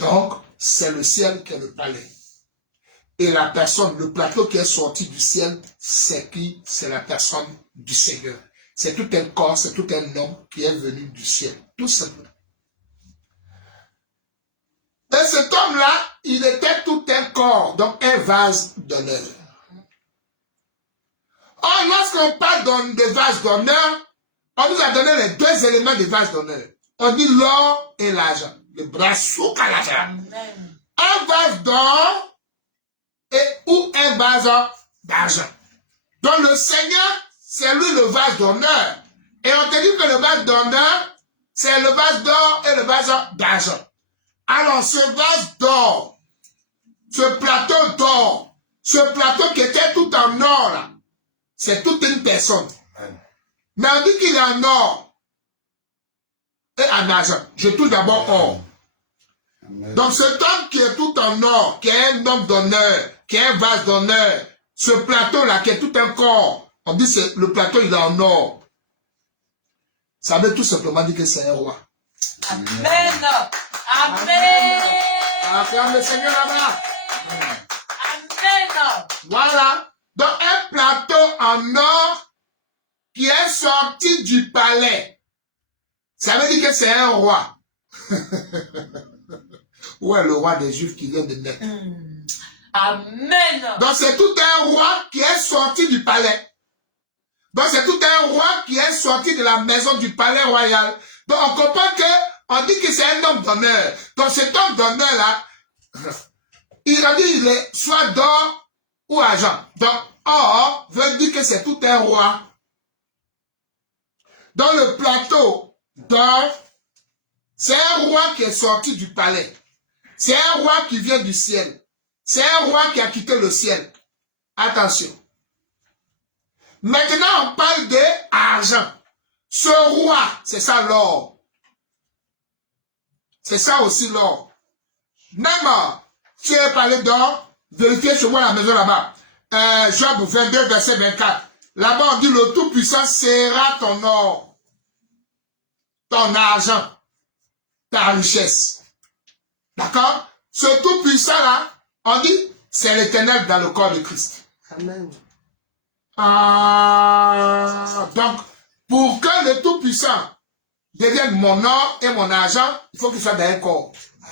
Donc, c'est le ciel qui est le palais. Et la personne, le plateau qui est sorti du ciel, c'est qui? C'est la personne du Seigneur. C'est tout un corps, c'est tout un homme qui est venu du ciel. Tout simplement. Et cet homme-là, il était tout un corps, donc un vase d'honneur. Or, lorsqu'on parle de vase d'honneur, on nous a donné les deux éléments de vase d'honneur. On dit l'or et l'argent. Le bras sous l'argent. Un vase d'or ou un vase d'argent. Donc le Seigneur, c'est lui le vase d'honneur. Et on te dit que le vase d'honneur, c'est le vase d'or et le vase d'argent. Alors ce vase d'or, ce plateau d'or, ce plateau qui était tout en or là, c'est toute une personne. Mais on dit qu'il est en or et en argent. Je touche d'abord or. Donc cet homme qui est tout en or, qui est un homme d'honneur, qui est un vase d'honneur, ce plateau-là qui est tout un corps, on dit que le plateau il est en or. Ça veut tout simplement dire que c'est un roi. Amen. Amen. Acclame le Seigneur là-bas. Amen. Voilà. Donc un plateau en or qui est sorti du palais. Ça veut dire que c'est un roi. Où est le roi des Juifs qui vient de naître? Amen. Donc c'est tout un roi qui est sorti du palais. Donc c'est tout un roi qui est sorti de la maison du palais royal. Donc on comprend que, on dit que c'est un homme d'honneur. Donc cet homme d'honneur là, il a dit il est soit d'or ou argent. Donc or veut dire que c'est tout un roi. Dans le plateau d'or, c'est un roi qui est sorti du palais. C'est un roi qui vient du ciel. C'est un roi qui a quitté le ciel. Attention. Maintenant, on parle de argent. Ce roi, c'est ça l'or. C'est ça aussi l'or. Même, tu as parlé d'or, vérifiez chez moi à la maison là-bas. Job 22, verset 24. Là-bas, on dit le Tout-Puissant sera ton or, ton argent, ta richesse. D'accord? Ce Tout-Puissant là, on dit, c'est l'Éternel dans le corps de Christ. Amen. Donc, pour que le Tout-Puissant devienne mon or et mon argent, il faut qu'il soit dans un corps.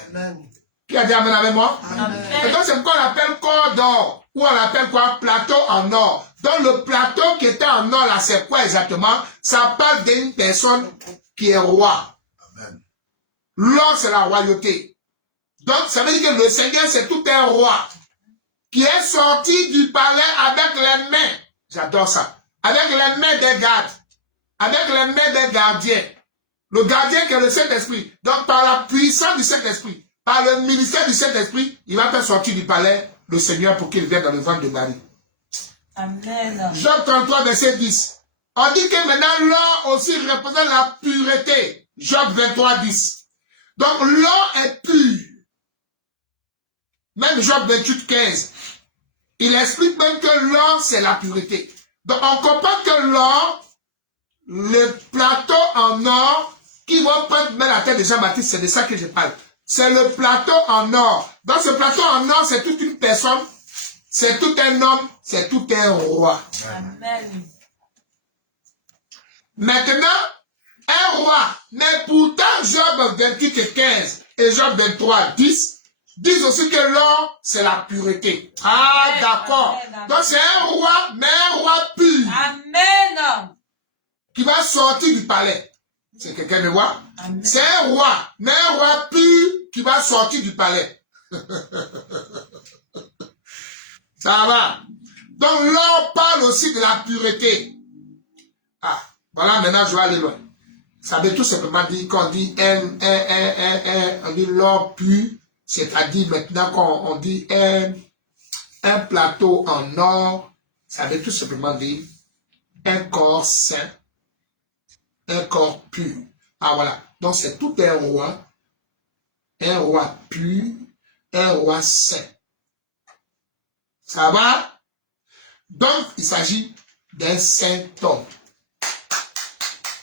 Amen. Qui a dit amen avec moi? Amen. Et donc, c'est pourquoi on appelle corps d'or, ou on appelle quoi? Plateau en or. Donc, le plateau qui était en or, là, c'est quoi exactement? Ça parle d'une personne qui est roi. L'or, c'est la royauté. Donc, ça veut dire que le Seigneur, c'est tout un roi qui est sorti du palais avec les mains. J'adore ça. Avec les mains des gardes. Avec les mains des gardiens. Le gardien qui est le Saint-Esprit. Donc, par la puissance du Saint-Esprit, par le ministère du Saint-Esprit, il va faire sortir du palais le Seigneur pour qu'il vienne dans le ventre de Marie. Amen. Job 33, verset 10. On dit que maintenant, l'or aussi représente la pureté. Job 23, 10. Donc, l'or est pur. Même Job 28, 15. Il explique même que l'or, c'est la pureté. Donc, on comprend que l'or, le plateau en or, qui va prendre même la tête de Jean-Baptiste, c'est de ça que je parle. C'est le plateau en or. Dans ce plateau en or, c'est toute une personne, c'est tout un homme, c'est tout un roi. Amen. Maintenant, un roi, mais pourtant Job 28 et 15 et Job 23, 10, disent aussi que l'or, c'est la pureté. Ah, d'accord. Donc c'est un roi, mais un roi pur. Amen. Qui va sortir du palais. C'est quelqu'un me voit? C'est un roi, mais un roi pur qui va sortir du palais. Ça va. Donc l'or parle aussi de la pureté. Ah, voilà, maintenant je vais aller loin. Ça veut tout simplement dire qu'on dit on dit l'or pur, c'est-à-dire maintenant qu'on dit un plateau en or, ça veut tout simplement dire un corps saint, un corps pur. Ah voilà, donc c'est tout un roi pur, un roi saint. Ça va? Donc il s'agit d'un saint homme.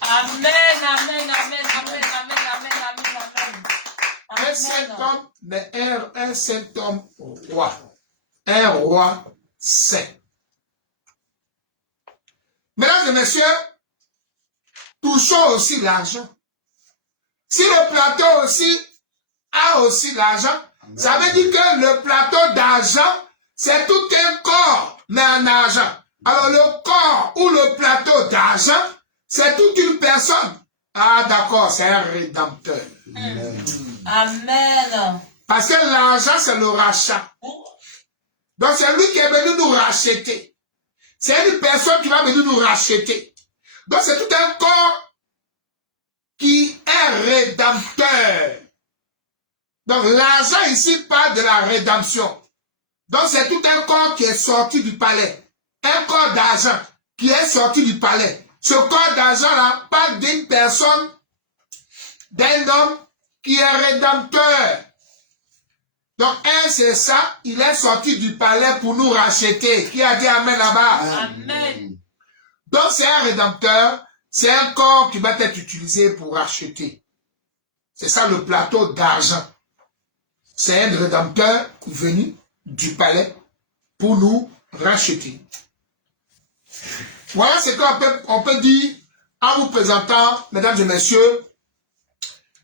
Amen, amen, amen, amen, amen, amen, amen, amen. Un saint homme, mais un saint homme roi. Un roi saint. Mesdames et messieurs, touchons aussi l'argent. Si le plateau aussi a aussi l'argent, ça veut dire que le plateau d'argent, c'est tout un corps, mais en argent. Alors le corps ou le plateau d'argent, c'est toute une personne. Ah d'accord, c'est un rédempteur. Amen. Parce que l'argent, c'est le rachat. Donc c'est lui qui est venu nous racheter. C'est une personne qui va venir nous racheter. Donc c'est tout un corps qui est rédempteur. Donc l'argent ici parle de la rédemption. Donc c'est tout un corps qui est sorti du palais. Un corps d'argent qui est sorti du palais. Ce corps d'argent là parle d'une personne, d'un homme qui est rédempteur. Donc un c'est ça, il est sorti du palais pour nous racheter. Qui a dit amen là-bas? Amen. Donc c'est un rédempteur, c'est un corps qui va être utilisé pour racheter. C'est ça le plateau d'argent. C'est un rédempteur venu du palais pour nous racheter. Voilà ce qu'on peut dire en vous présentant, mesdames et messieurs,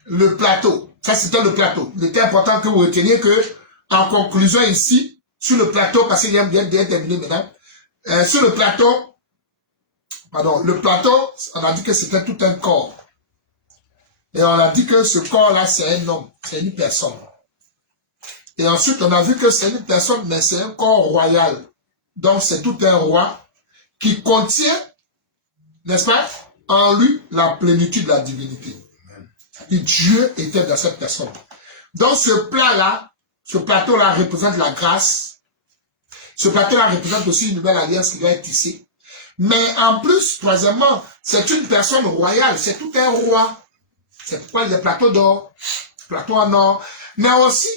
le plateau. Ça, c'était le plateau. Il était important que vous reteniez que, en conclusion ici, sur le plateau, parce qu'il y a bien terminé, mesdames, sur le plateau, Pardon, le plateau, on a dit que c'était tout un corps. Et on a dit que ce corps-là, c'est un homme, c'est une personne. Et ensuite, on a vu que c'est une personne, mais c'est un corps royal. Donc, c'est tout un roi qui contient, n'est-ce pas, en lui, la plénitude de la divinité. Et Dieu était dans cette personne. Donc, ce plat-là, ce plateau-là représente la grâce. Ce plateau-là représente aussi une nouvelle alliance qui doit être tissée. Mais en plus, troisièmement, c'est une personne royale, c'est tout un roi. C'est pourquoi il y a plateau d'or, plateau en or, mais aussi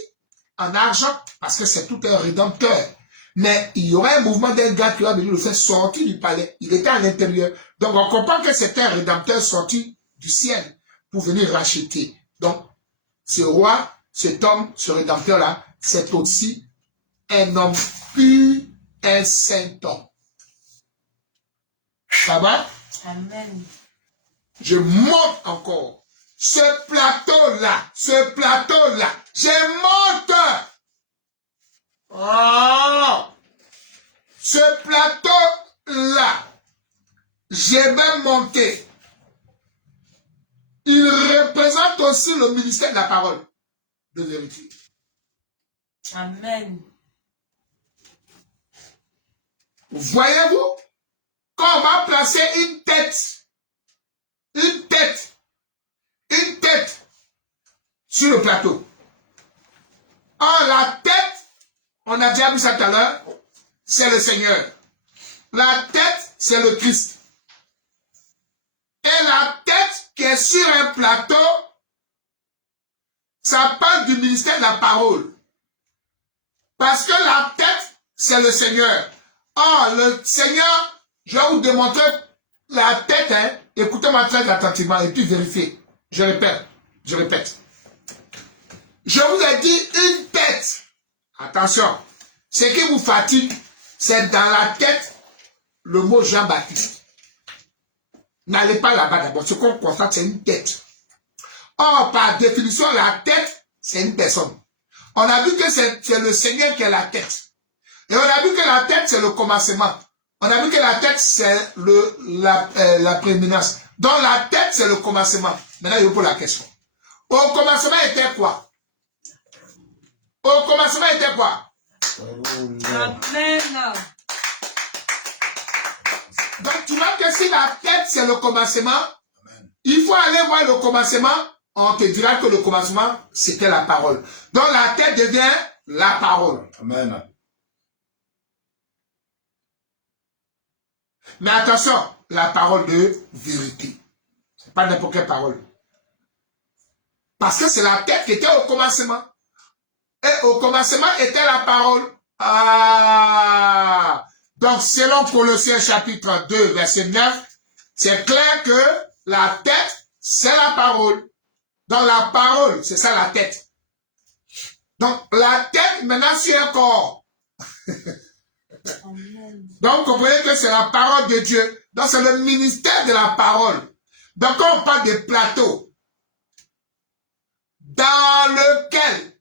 en argent, parce que c'est tout un rédempteur. Mais il y aurait un mouvement d'un gars qui va venir le faire sortir du palais. Il était à l'intérieur. Donc on comprend que c'est un rédempteur sorti du ciel pour venir racheter. Donc, ce roi, cet homme, ce rédempteur-là, c'est aussi un homme pur, un saint homme. Ça va? Amen. Je monte encore. Ce plateau-là, je monte. Oh! Ce plateau-là, je vais monter. Il représente aussi le ministère de la parole de vérité. Amen. Voyez-vous, quand on va placer une tête sur le plateau. Or, la tête, on a déjà vu ça tout à l'heure, c'est le Seigneur. La tête, c'est le Christ. Et la tête qui est sur un plateau, ça parle du ministère de la parole. Parce que la tête, c'est le Seigneur. Or, le Seigneur, je vais vous démontrer la tête, hein. Écoutez-moi très attentivement et puis vérifiez. Je répète. Je vous ai dit une tête. Attention. Ce qui vous fatigue, c'est dans la tête le mot Jean-Baptiste. N'allez pas là-bas d'abord. Ce qu'on constate, c'est une tête. Or, par définition, la tête, c'est une personne. On a vu que c'est le Seigneur qui est la tête. Et on a vu que la tête, c'est le commencement. On a vu que la tête, c'est la prééminence. Donc, la tête, c'est le commencement. Maintenant, je vous pose la question. Au commencement était quoi? Au commencement était quoi? Amen. Donc, tu vois que si la tête, c'est le commencement, il faut aller voir le commencement. On te dira que le commencement, c'était la parole. Donc, la tête devient la parole. Amen. Mais attention, la parole de vérité. C'est pas n'importe quelle parole. Parce que c'est la tête qui était au commencement. Et au commencement était la parole. Ah! Donc, selon Colossiens chapitre 2, verset 9, c'est clair que la tête, c'est la parole. Donc, la parole, c'est ça la tête. Donc, la tête, maintenant, c'est un corps. Donc, vous comprenez que c'est la parole de Dieu. Donc, c'est le ministère de la parole. Donc, quand on parle de plateau, dans lequel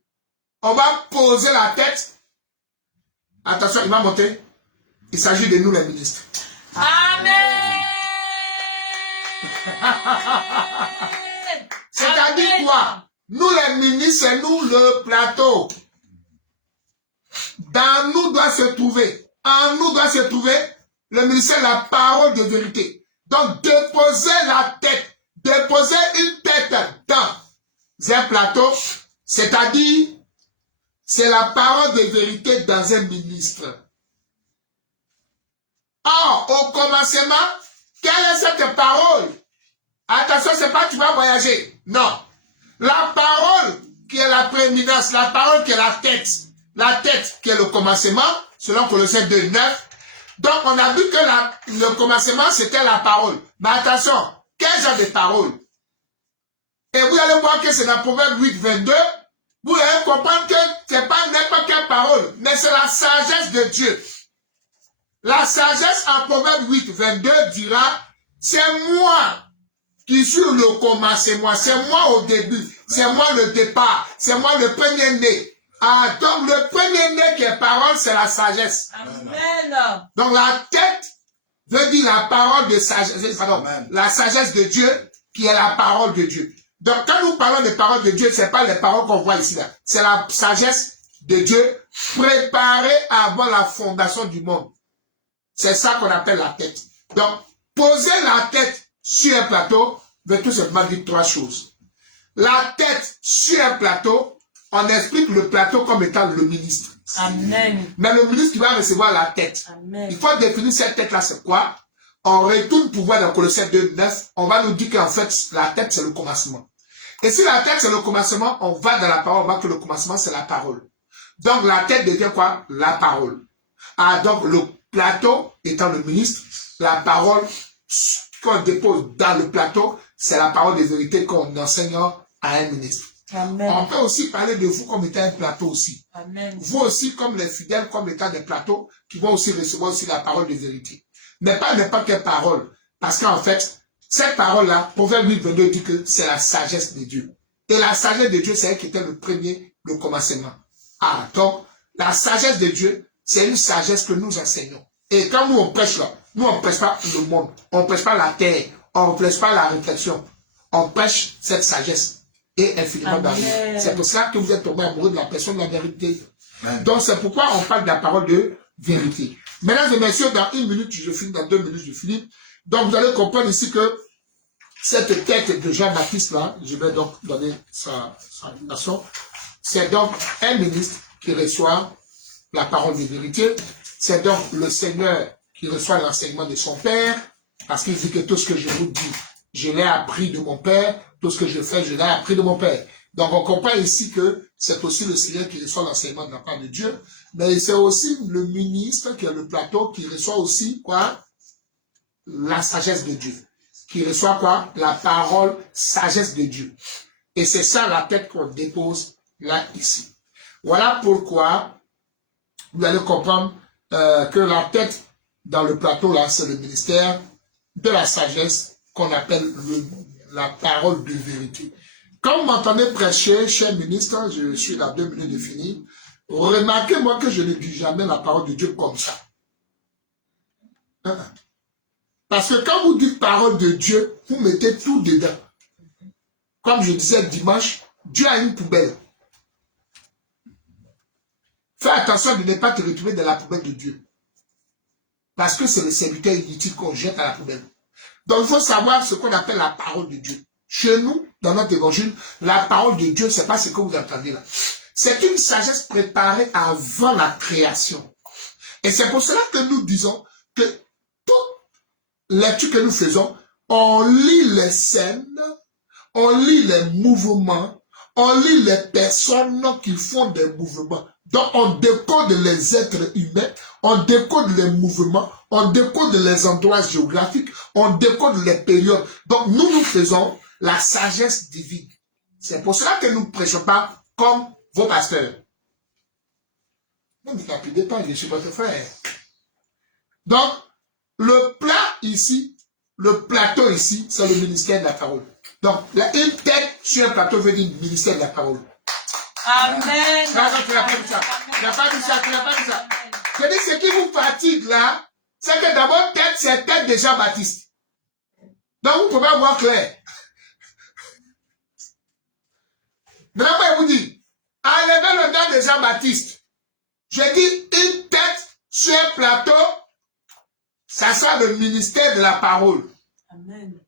on va poser la tête, attention, il va monter. Il s'agit de nous, les ministres. Amen. C'est-à-dire quoi? Nous, les ministres, c'est nous le plateau. Dans nous doit se trouver, en nous doit se trouver le ministère de la parole de vérité. Donc, déposer la tête, déposer une tête dans un plateau, c'est-à-dire, c'est la parole de vérité dans un ministre. Or, au commencement, quelle est cette parole? Attention, c'est pas tu vas voyager. Non. La parole qui est la prééminence, la parole qui est la tête qui est le commencement, selon Colossiens 2, 9. Donc, on a vu que le commencement, c'était la parole. Mais attention, quel genre de parole? Et vous allez voir que c'est dans Proverbe 8, 22. Vous allez comprendre que c'est pas n'importe quelle parole, mais c'est la sagesse de Dieu. La sagesse en Proverbe 8, 22 dira, c'est moi qui suis le commencement, c'est moi au début, c'est moi le départ, c'est moi le premier-né. Ah, donc le premier-né qui est parole, c'est la sagesse. Amen. Donc la tête veut dire la parole de sagesse, pardon, la sagesse de Dieu qui est la parole de Dieu. Donc quand nous parlons des paroles de Dieu, c'est pas les paroles qu'on voit ici là. C'est la sagesse de Dieu préparée avant la fondation du monde. C'est ça qu'on appelle la tête. Donc, poser la tête sur un plateau veut tout simplement dire trois choses. La tête sur un plateau, on explique le plateau comme étant le ministre. Amen. Mais le ministre qui va recevoir la tête. Amen. Il faut définir cette tête-là, c'est quoi? On retourne pour voir dans Colossiens 2:9, on va nous dire qu'en fait, la tête, c'est le commencement. Et si la tête, c'est le commencement, on va dans la parole, on voit que le commencement, c'est la parole. Donc, la tête devient quoi? La parole. Ah, donc, le plateau étant le ministre, la parole qu'on dépose dans le plateau, c'est la parole de vérité qu'on enseigne à un ministre. Amen. On peut aussi parler de vous comme étant un plateau aussi. Amen. Vous aussi, comme les fidèles, comme étant des plateaux, qui vont aussi recevoir aussi la parole de vérité. Mais pas n'importe quelle parole. Parce qu'en fait, cette parole-là, Proverbe 8:22 dit que c'est la sagesse de Dieu. Et la sagesse de Dieu, c'est elle qui était le premier, le commencement. Ah, donc, la sagesse de Dieu, c'est une sagesse que nous enseignons. Et quand nous on prêche là, nous on ne prêche pas le monde, on ne prêche pas la terre, on ne prêche pas la réflexion. On prêche cette sagesse et infiniment d'amour. C'est pour ça que vous êtes tombé amoureux de la personne de la vérité. Amen. Donc c'est pourquoi on parle de la parole de vérité. Mesdames et messieurs, dans 1 minute, je finis, dans 2 minutes, je finis. Donc vous allez comprendre ici que cette tête de Jean-Baptiste là, je vais donc donner sa notation. C'est donc un ministre qui reçoit la parole de vérité. C'est donc le Seigneur qui reçoit l'enseignement de son Père, parce qu'il dit que tout ce que je vous dis, je l'ai appris de mon Père, tout ce que je fais, je l'ai appris de mon Père. Donc on comprend ici que c'est aussi le Seigneur qui reçoit l'enseignement de la part de Dieu, mais c'est aussi le ministre qui est le plateau qui reçoit aussi quoi? La sagesse de Dieu. Qui reçoit quoi? La parole sagesse de Dieu. Et c'est ça la tête qu'on dépose là, ici. Voilà pourquoi vous allez comprendre que la tête dans le plateau là, c'est le ministère de la sagesse qu'on appelle la parole de vérité. Quand vous m'entendez prêcher, cher ministre, je suis à 2 minutes de finir, remarquez-moi que je ne dis jamais la parole de Dieu comme ça. Parce que quand vous dites parole de Dieu, vous mettez tout dedans. Comme je disais dimanche, Dieu a une poubelle. Fais attention de ne pas te retrouver dans la poubelle de Dieu. Parce que c'est le serviteur inutile qu'on jette à la poubelle. Donc il faut savoir ce qu'on appelle la parole de Dieu. Chez nous, dans notre évangile, la parole de Dieu, c'est pas ce que vous entendez là. C'est une sagesse préparée avant la création. Et c'est pour cela que nous disons que toute lecture que nous faisons, on lit les scènes, on lit les mouvements, on lit les personnes qui font des mouvements. Donc on décode les êtres humains, on décode les mouvements, on décode les endroits géographiques, on décode les périodes. Donc nous faisons la sagesse divine. C'est pour cela que nous ne prêchons pas comme vos pasteurs. Ne me tapez pas, je suis votre frère. Donc, le plat ici, le plateau ici, c'est le ministère de la parole. Donc, une tête sur un plateau veut dire ministère de la parole. Amen. Tu n'as pas dit ça. Tu n'as pas dit ça. Tu n'as pas dit ça. Je dis, ce qui vous fatigue là, c'est que d'abord, tête, c'est tête de Jean-Baptiste. Donc, vous pouvez voir clair. Maintenant, je vous dis, enlevez le nom de Jean-Baptiste. Je dis, une tête sur un plateau, ça sera le ministère de la parole. Amen.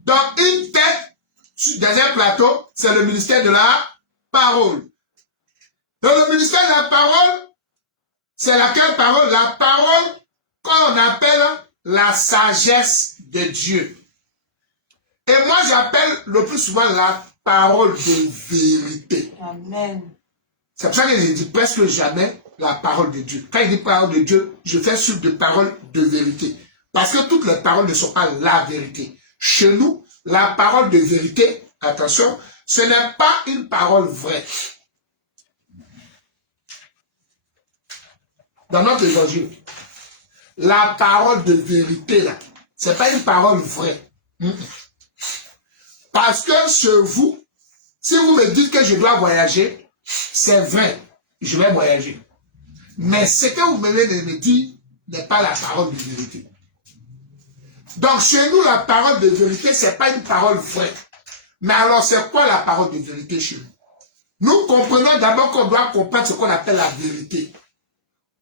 Donc, une tête dans un plateau, c'est le ministère de la parole. Donc, le ministère de la parole, c'est laquelle parole? La parole qu'on appelle la sagesse de Dieu. Et moi, j'appelle le plus souvent la parole de vérité. Amen. C'est pour ça que je dis presque jamais la parole de Dieu. Quand je dis parole de Dieu, je fais suite de paroles de vérité. Parce que toutes les paroles ne sont pas la vérité. Chez nous, la parole de vérité, attention, ce n'est pas une parole vraie. Dans notre évangile, la parole de vérité, là, ce n'est pas une parole vraie. Parce que chez vous, si vous me dites que je dois voyager, c'est vrai, je vais voyager. Mais ce que vous venez de me dire n'est pas la parole de vérité. Donc chez nous, la parole de vérité, ce n'est pas une parole vraie. Mais alors, c'est quoi la parole de vérité chez nous? Nous comprenons d'abord qu'on doit comprendre ce qu'on appelle la vérité.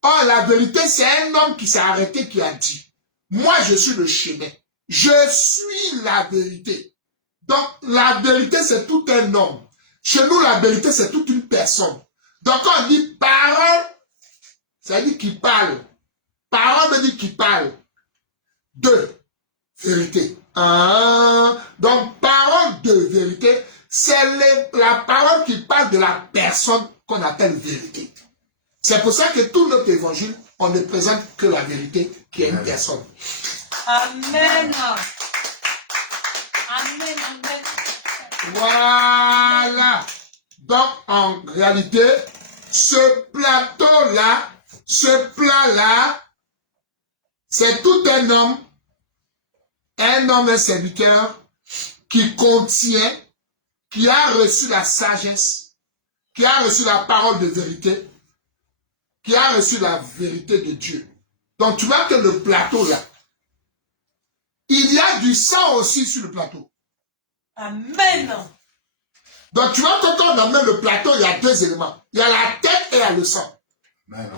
Or, la vérité, c'est un homme qui s'est arrêté qui a dit, moi, je suis le chemin. Je suis la vérité. Donc, la vérité, c'est tout un homme. Chez nous, la vérité, c'est toute une personne. Donc, quand on dit parole, ça veut dire qui parle. Parole veut dire qui parle. De vérité. Donc, parole de vérité, c'est la parole qui parle de la personne qu'on appelle vérité. C'est pour ça que tout notre évangile, on ne présente que la vérité qui est une personne. Amen. Amen, amen. Voilà. Donc, en réalité, ce plateau-là, ce plat-là, c'est tout un homme, un serviteur qui contient, qui a reçu la sagesse, qui a reçu la parole de vérité, qui a reçu la vérité de Dieu. Donc, tu vois que le plateau-là, il y a du sang aussi sur le plateau. Amen. Donc, tu vois, quand on amène le plateau, il y a deux éléments. Il y a la tête et il y a le sang. Amen.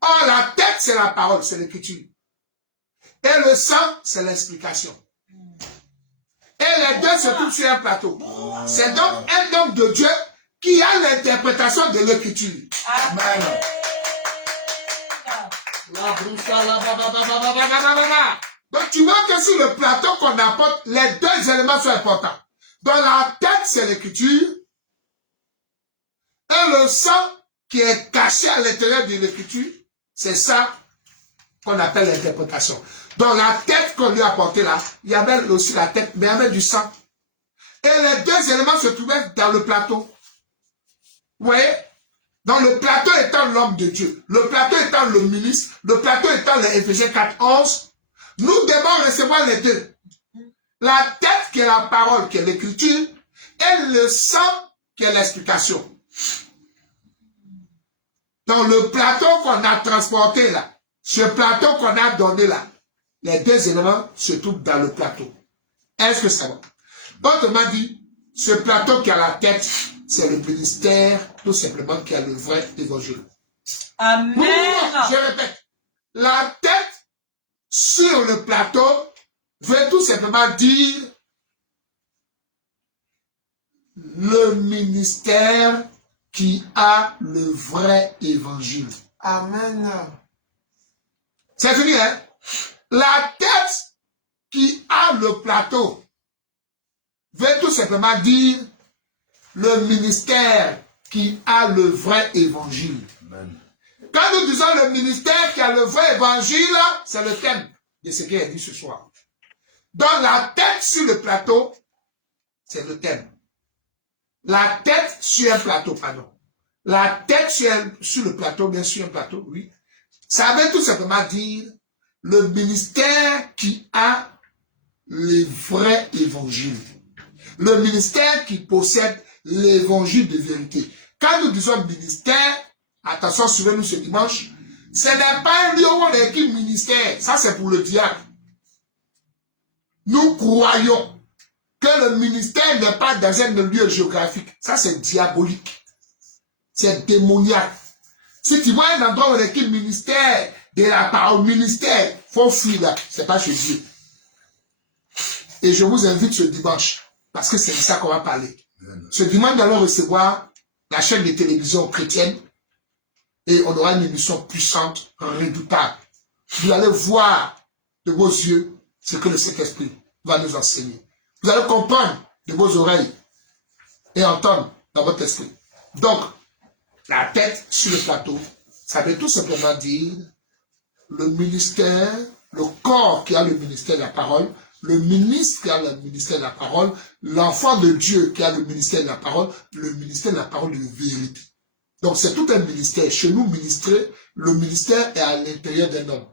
Or, la tête, c'est la parole, c'est l'écriture. Et le sang, c'est l'explication. Et les deux se trouvent sur un plateau. C'est donc un homme de Dieu qui a l'interprétation de l'écriture. Amen. Donc, tu vois que sur le plateau qu'on apporte, les deux éléments sont importants. Dans la tête, c'est l'écriture. Et le sang qui est caché à l'intérieur de l'écriture, c'est ça qu'on appelle l'interprétation. Dans la tête qu'on lui a apportée là, il y avait aussi la tête, mais il y avait du sang. Et les deux éléments se trouvaient dans le plateau. Vous voyez? Dans le plateau étant l'homme de Dieu, le plateau étant le ministre, le plateau étant les Éphésiens 4:11, nous devons recevoir les deux. La tête qui est la parole, qui est l'écriture, et le sang qui est l'explication. Dans le plateau qu'on a transporté là, ce plateau qu'on a donné là, les deux éléments se trouvent dans le plateau. Est-ce que ça va? Autrement dit, ce plateau qui a la tête, c'est le ministère, tout simplement, qui a le vrai évangile. Amen. Je répète, la tête sur le plateau veut tout simplement dire le ministère qui a le vrai évangile. Amen. C'est fini, hein? La tête qui a le plateau veut tout simplement dire le ministère qui a le vrai évangile. Amen. Quand nous disons le ministère qui a le vrai évangile, c'est le thème de ce qui est dit ce soir. Dans la tête sur le plateau, c'est le thème. La tête sur un plateau, pardon. La tête sur le plateau, bien sur un plateau, oui. Ça veut tout simplement dire le ministère qui a le vrai évangile. Le ministère qui possède l'évangile de vérité. Quand nous disons ministère, attention, suivez-nous ce dimanche, ce n'est pas un lieu où on a écrit ministère. Ça, c'est pour le diable. Nous croyons que le ministère n'est pas dans un lieu géographique. Ça, c'est diabolique. C'est démoniaque. Si tu vois un endroit où on a écrit ministère de la parole, ministère, faut fuir là. C'est pas chez Dieu. Et je vous invite ce dimanche, parce que c'est de ça qu'on va parler. Ce dimanche, nous allons recevoir la chaîne de télévision chrétienne et on aura une émission puissante, redoutable. Vous allez voir de vos yeux ce que le Saint-Esprit va nous enseigner. Vous allez comprendre de vos oreilles et entendre dans votre esprit. Donc, la tête sur le plateau, ça veut tout simplement dire le ministère, le corps qui a le ministère de la parole, le ministre qui a le ministère de la parole, l'enfant de Dieu qui a le ministère de la parole, le ministère de la parole de vérité. Donc c'est tout un ministère. Chez nous, ministrer, le ministère est à l'intérieur d'un homme.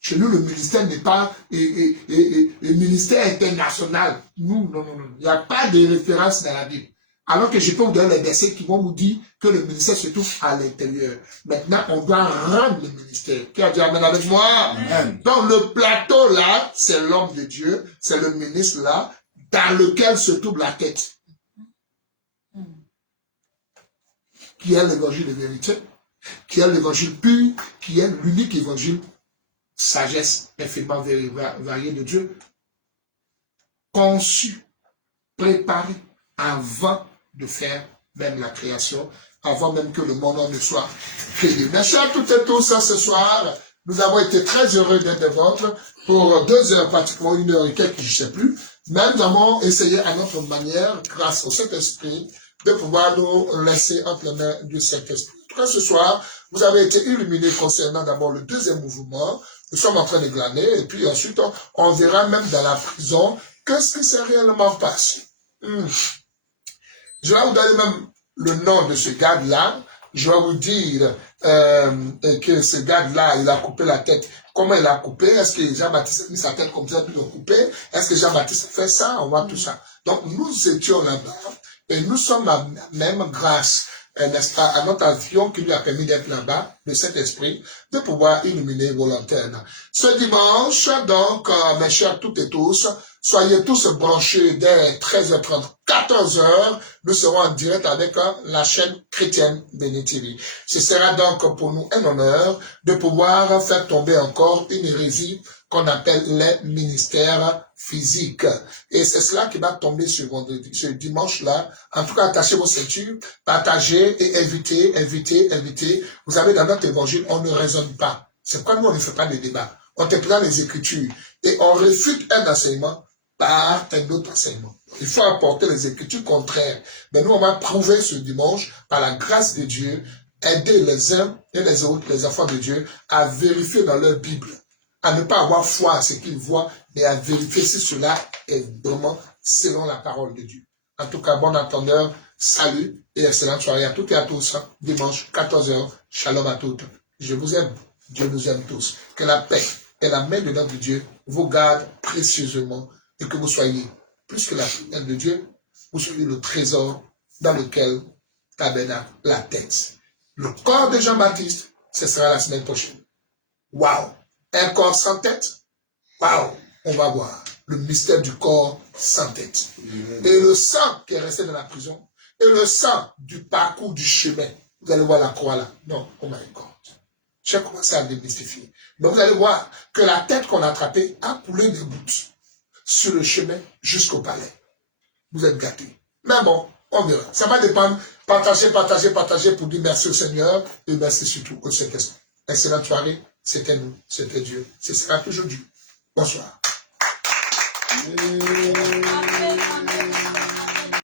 Chez nous, le ministère n'est pas un ministère international. Nous, non. Il n'y a pas de référence dans la Bible. Alors que je peux vous donner les versets qui vont vous dire que le ministère se trouve à l'intérieur. Maintenant, on doit rendre le ministère. Qui a dit amen avec moi? Amen. Donc, le plateau là, c'est l'homme de Dieu, c'est le ministre là, dans lequel se trouve la tête. Qui est l'évangile de vérité, qui est l'évangile pur, qui est l'unique évangile, sagesse infiniment variée de Dieu, conçu, préparé avant de faire même la création, avant même que le monde ne soit créé. Mes chers toutes et tous, ce soir, nous avons été très heureux d'être de vôtres pour 2 heures, pratiquement 1 heure et quelques, je ne sais plus, mais nous avons essayé à notre manière, grâce au Saint-Esprit, de pouvoir nous laisser entre les mains du Saint-Esprit. En tout cas, ce soir, vous avez été illuminés concernant d'abord le 2e mouvement. Nous sommes en train de glaner, et puis ensuite, on verra même dans la prison qu'est-ce qui s'est réellement passé. Je vais vous donner même le nom de ce garde-là. Je vais vous dire que ce garde-là, il a coupé la tête. Comment il a coupé? Est-ce que Jean-Baptiste a mis sa tête comme ça, puis il a coupé? Est-ce que Jean-Baptiste a fait ça? On voit tout ça. Donc, nous étions là-bas, et nous sommes même grâce, n'est-ce pas, à notre avion qui lui a permis d'être là-bas, de cet esprit, de pouvoir illuminer volontairement. Ce dimanche, donc, mes chers toutes et tous, soyez tous branchés dès 13h30, 14h, nous serons en direct avec la chaîne chrétienne Béni TV. Ce sera donc pour nous un honneur de pouvoir faire tomber encore une hérésie qu'on appelle les ministères physiques. Et c'est cela qui va tomber ce vendredi, ce dimanche-là. En tout cas, attachez vos ceintures, partagez et invitez. Vous savez, dans notre évangile, on ne raisonne pas. C'est pourquoi nous, on ne fait pas de débat. On te prend les Écritures et on réfute un enseignement par un autre enseignement. Il faut apporter les Écritures contraires. Mais nous, on va prouver ce dimanche, par la grâce de Dieu, aider les uns et les autres, les enfants de Dieu, à vérifier dans leur Bible, à ne pas avoir foi à ce qu'ils voient, mais à vérifier si cela est vraiment selon la parole de Dieu. En tout cas, bon entendeur, salut et excellente soirée à toutes et à tous. Dimanche, 14h, shalom à toutes. Je vous aime, Dieu nous aime tous. Que la paix et la main de notre Dieu vous gardent précieusement et que vous soyez, plus que la main de Dieu, vous soyez le trésor dans lequel tabernacle la tête. Le corps de Jean-Baptiste, ce sera la semaine prochaine. Waouh! Un corps sans tête? Waouh! On va voir le mystère du corps sans tête. Et le sang qui est resté dans la prison, et le sang du parcours du chemin. Vous allez voir la croix là. Non, oh my God. J'ai commencé à démystifier. Donc vous allez voir que la tête qu'on a attrapée a coulé des gouttes sur le chemin jusqu'au palais. Vous êtes gâtés. Mais bon, on verra. Ça va dépendre. Partagez pour dire merci au Seigneur et merci surtout au Saint-Esprit. Excellente soirée. C'était nous, c'était Dieu. Ce sera toujours Dieu. Bonsoir.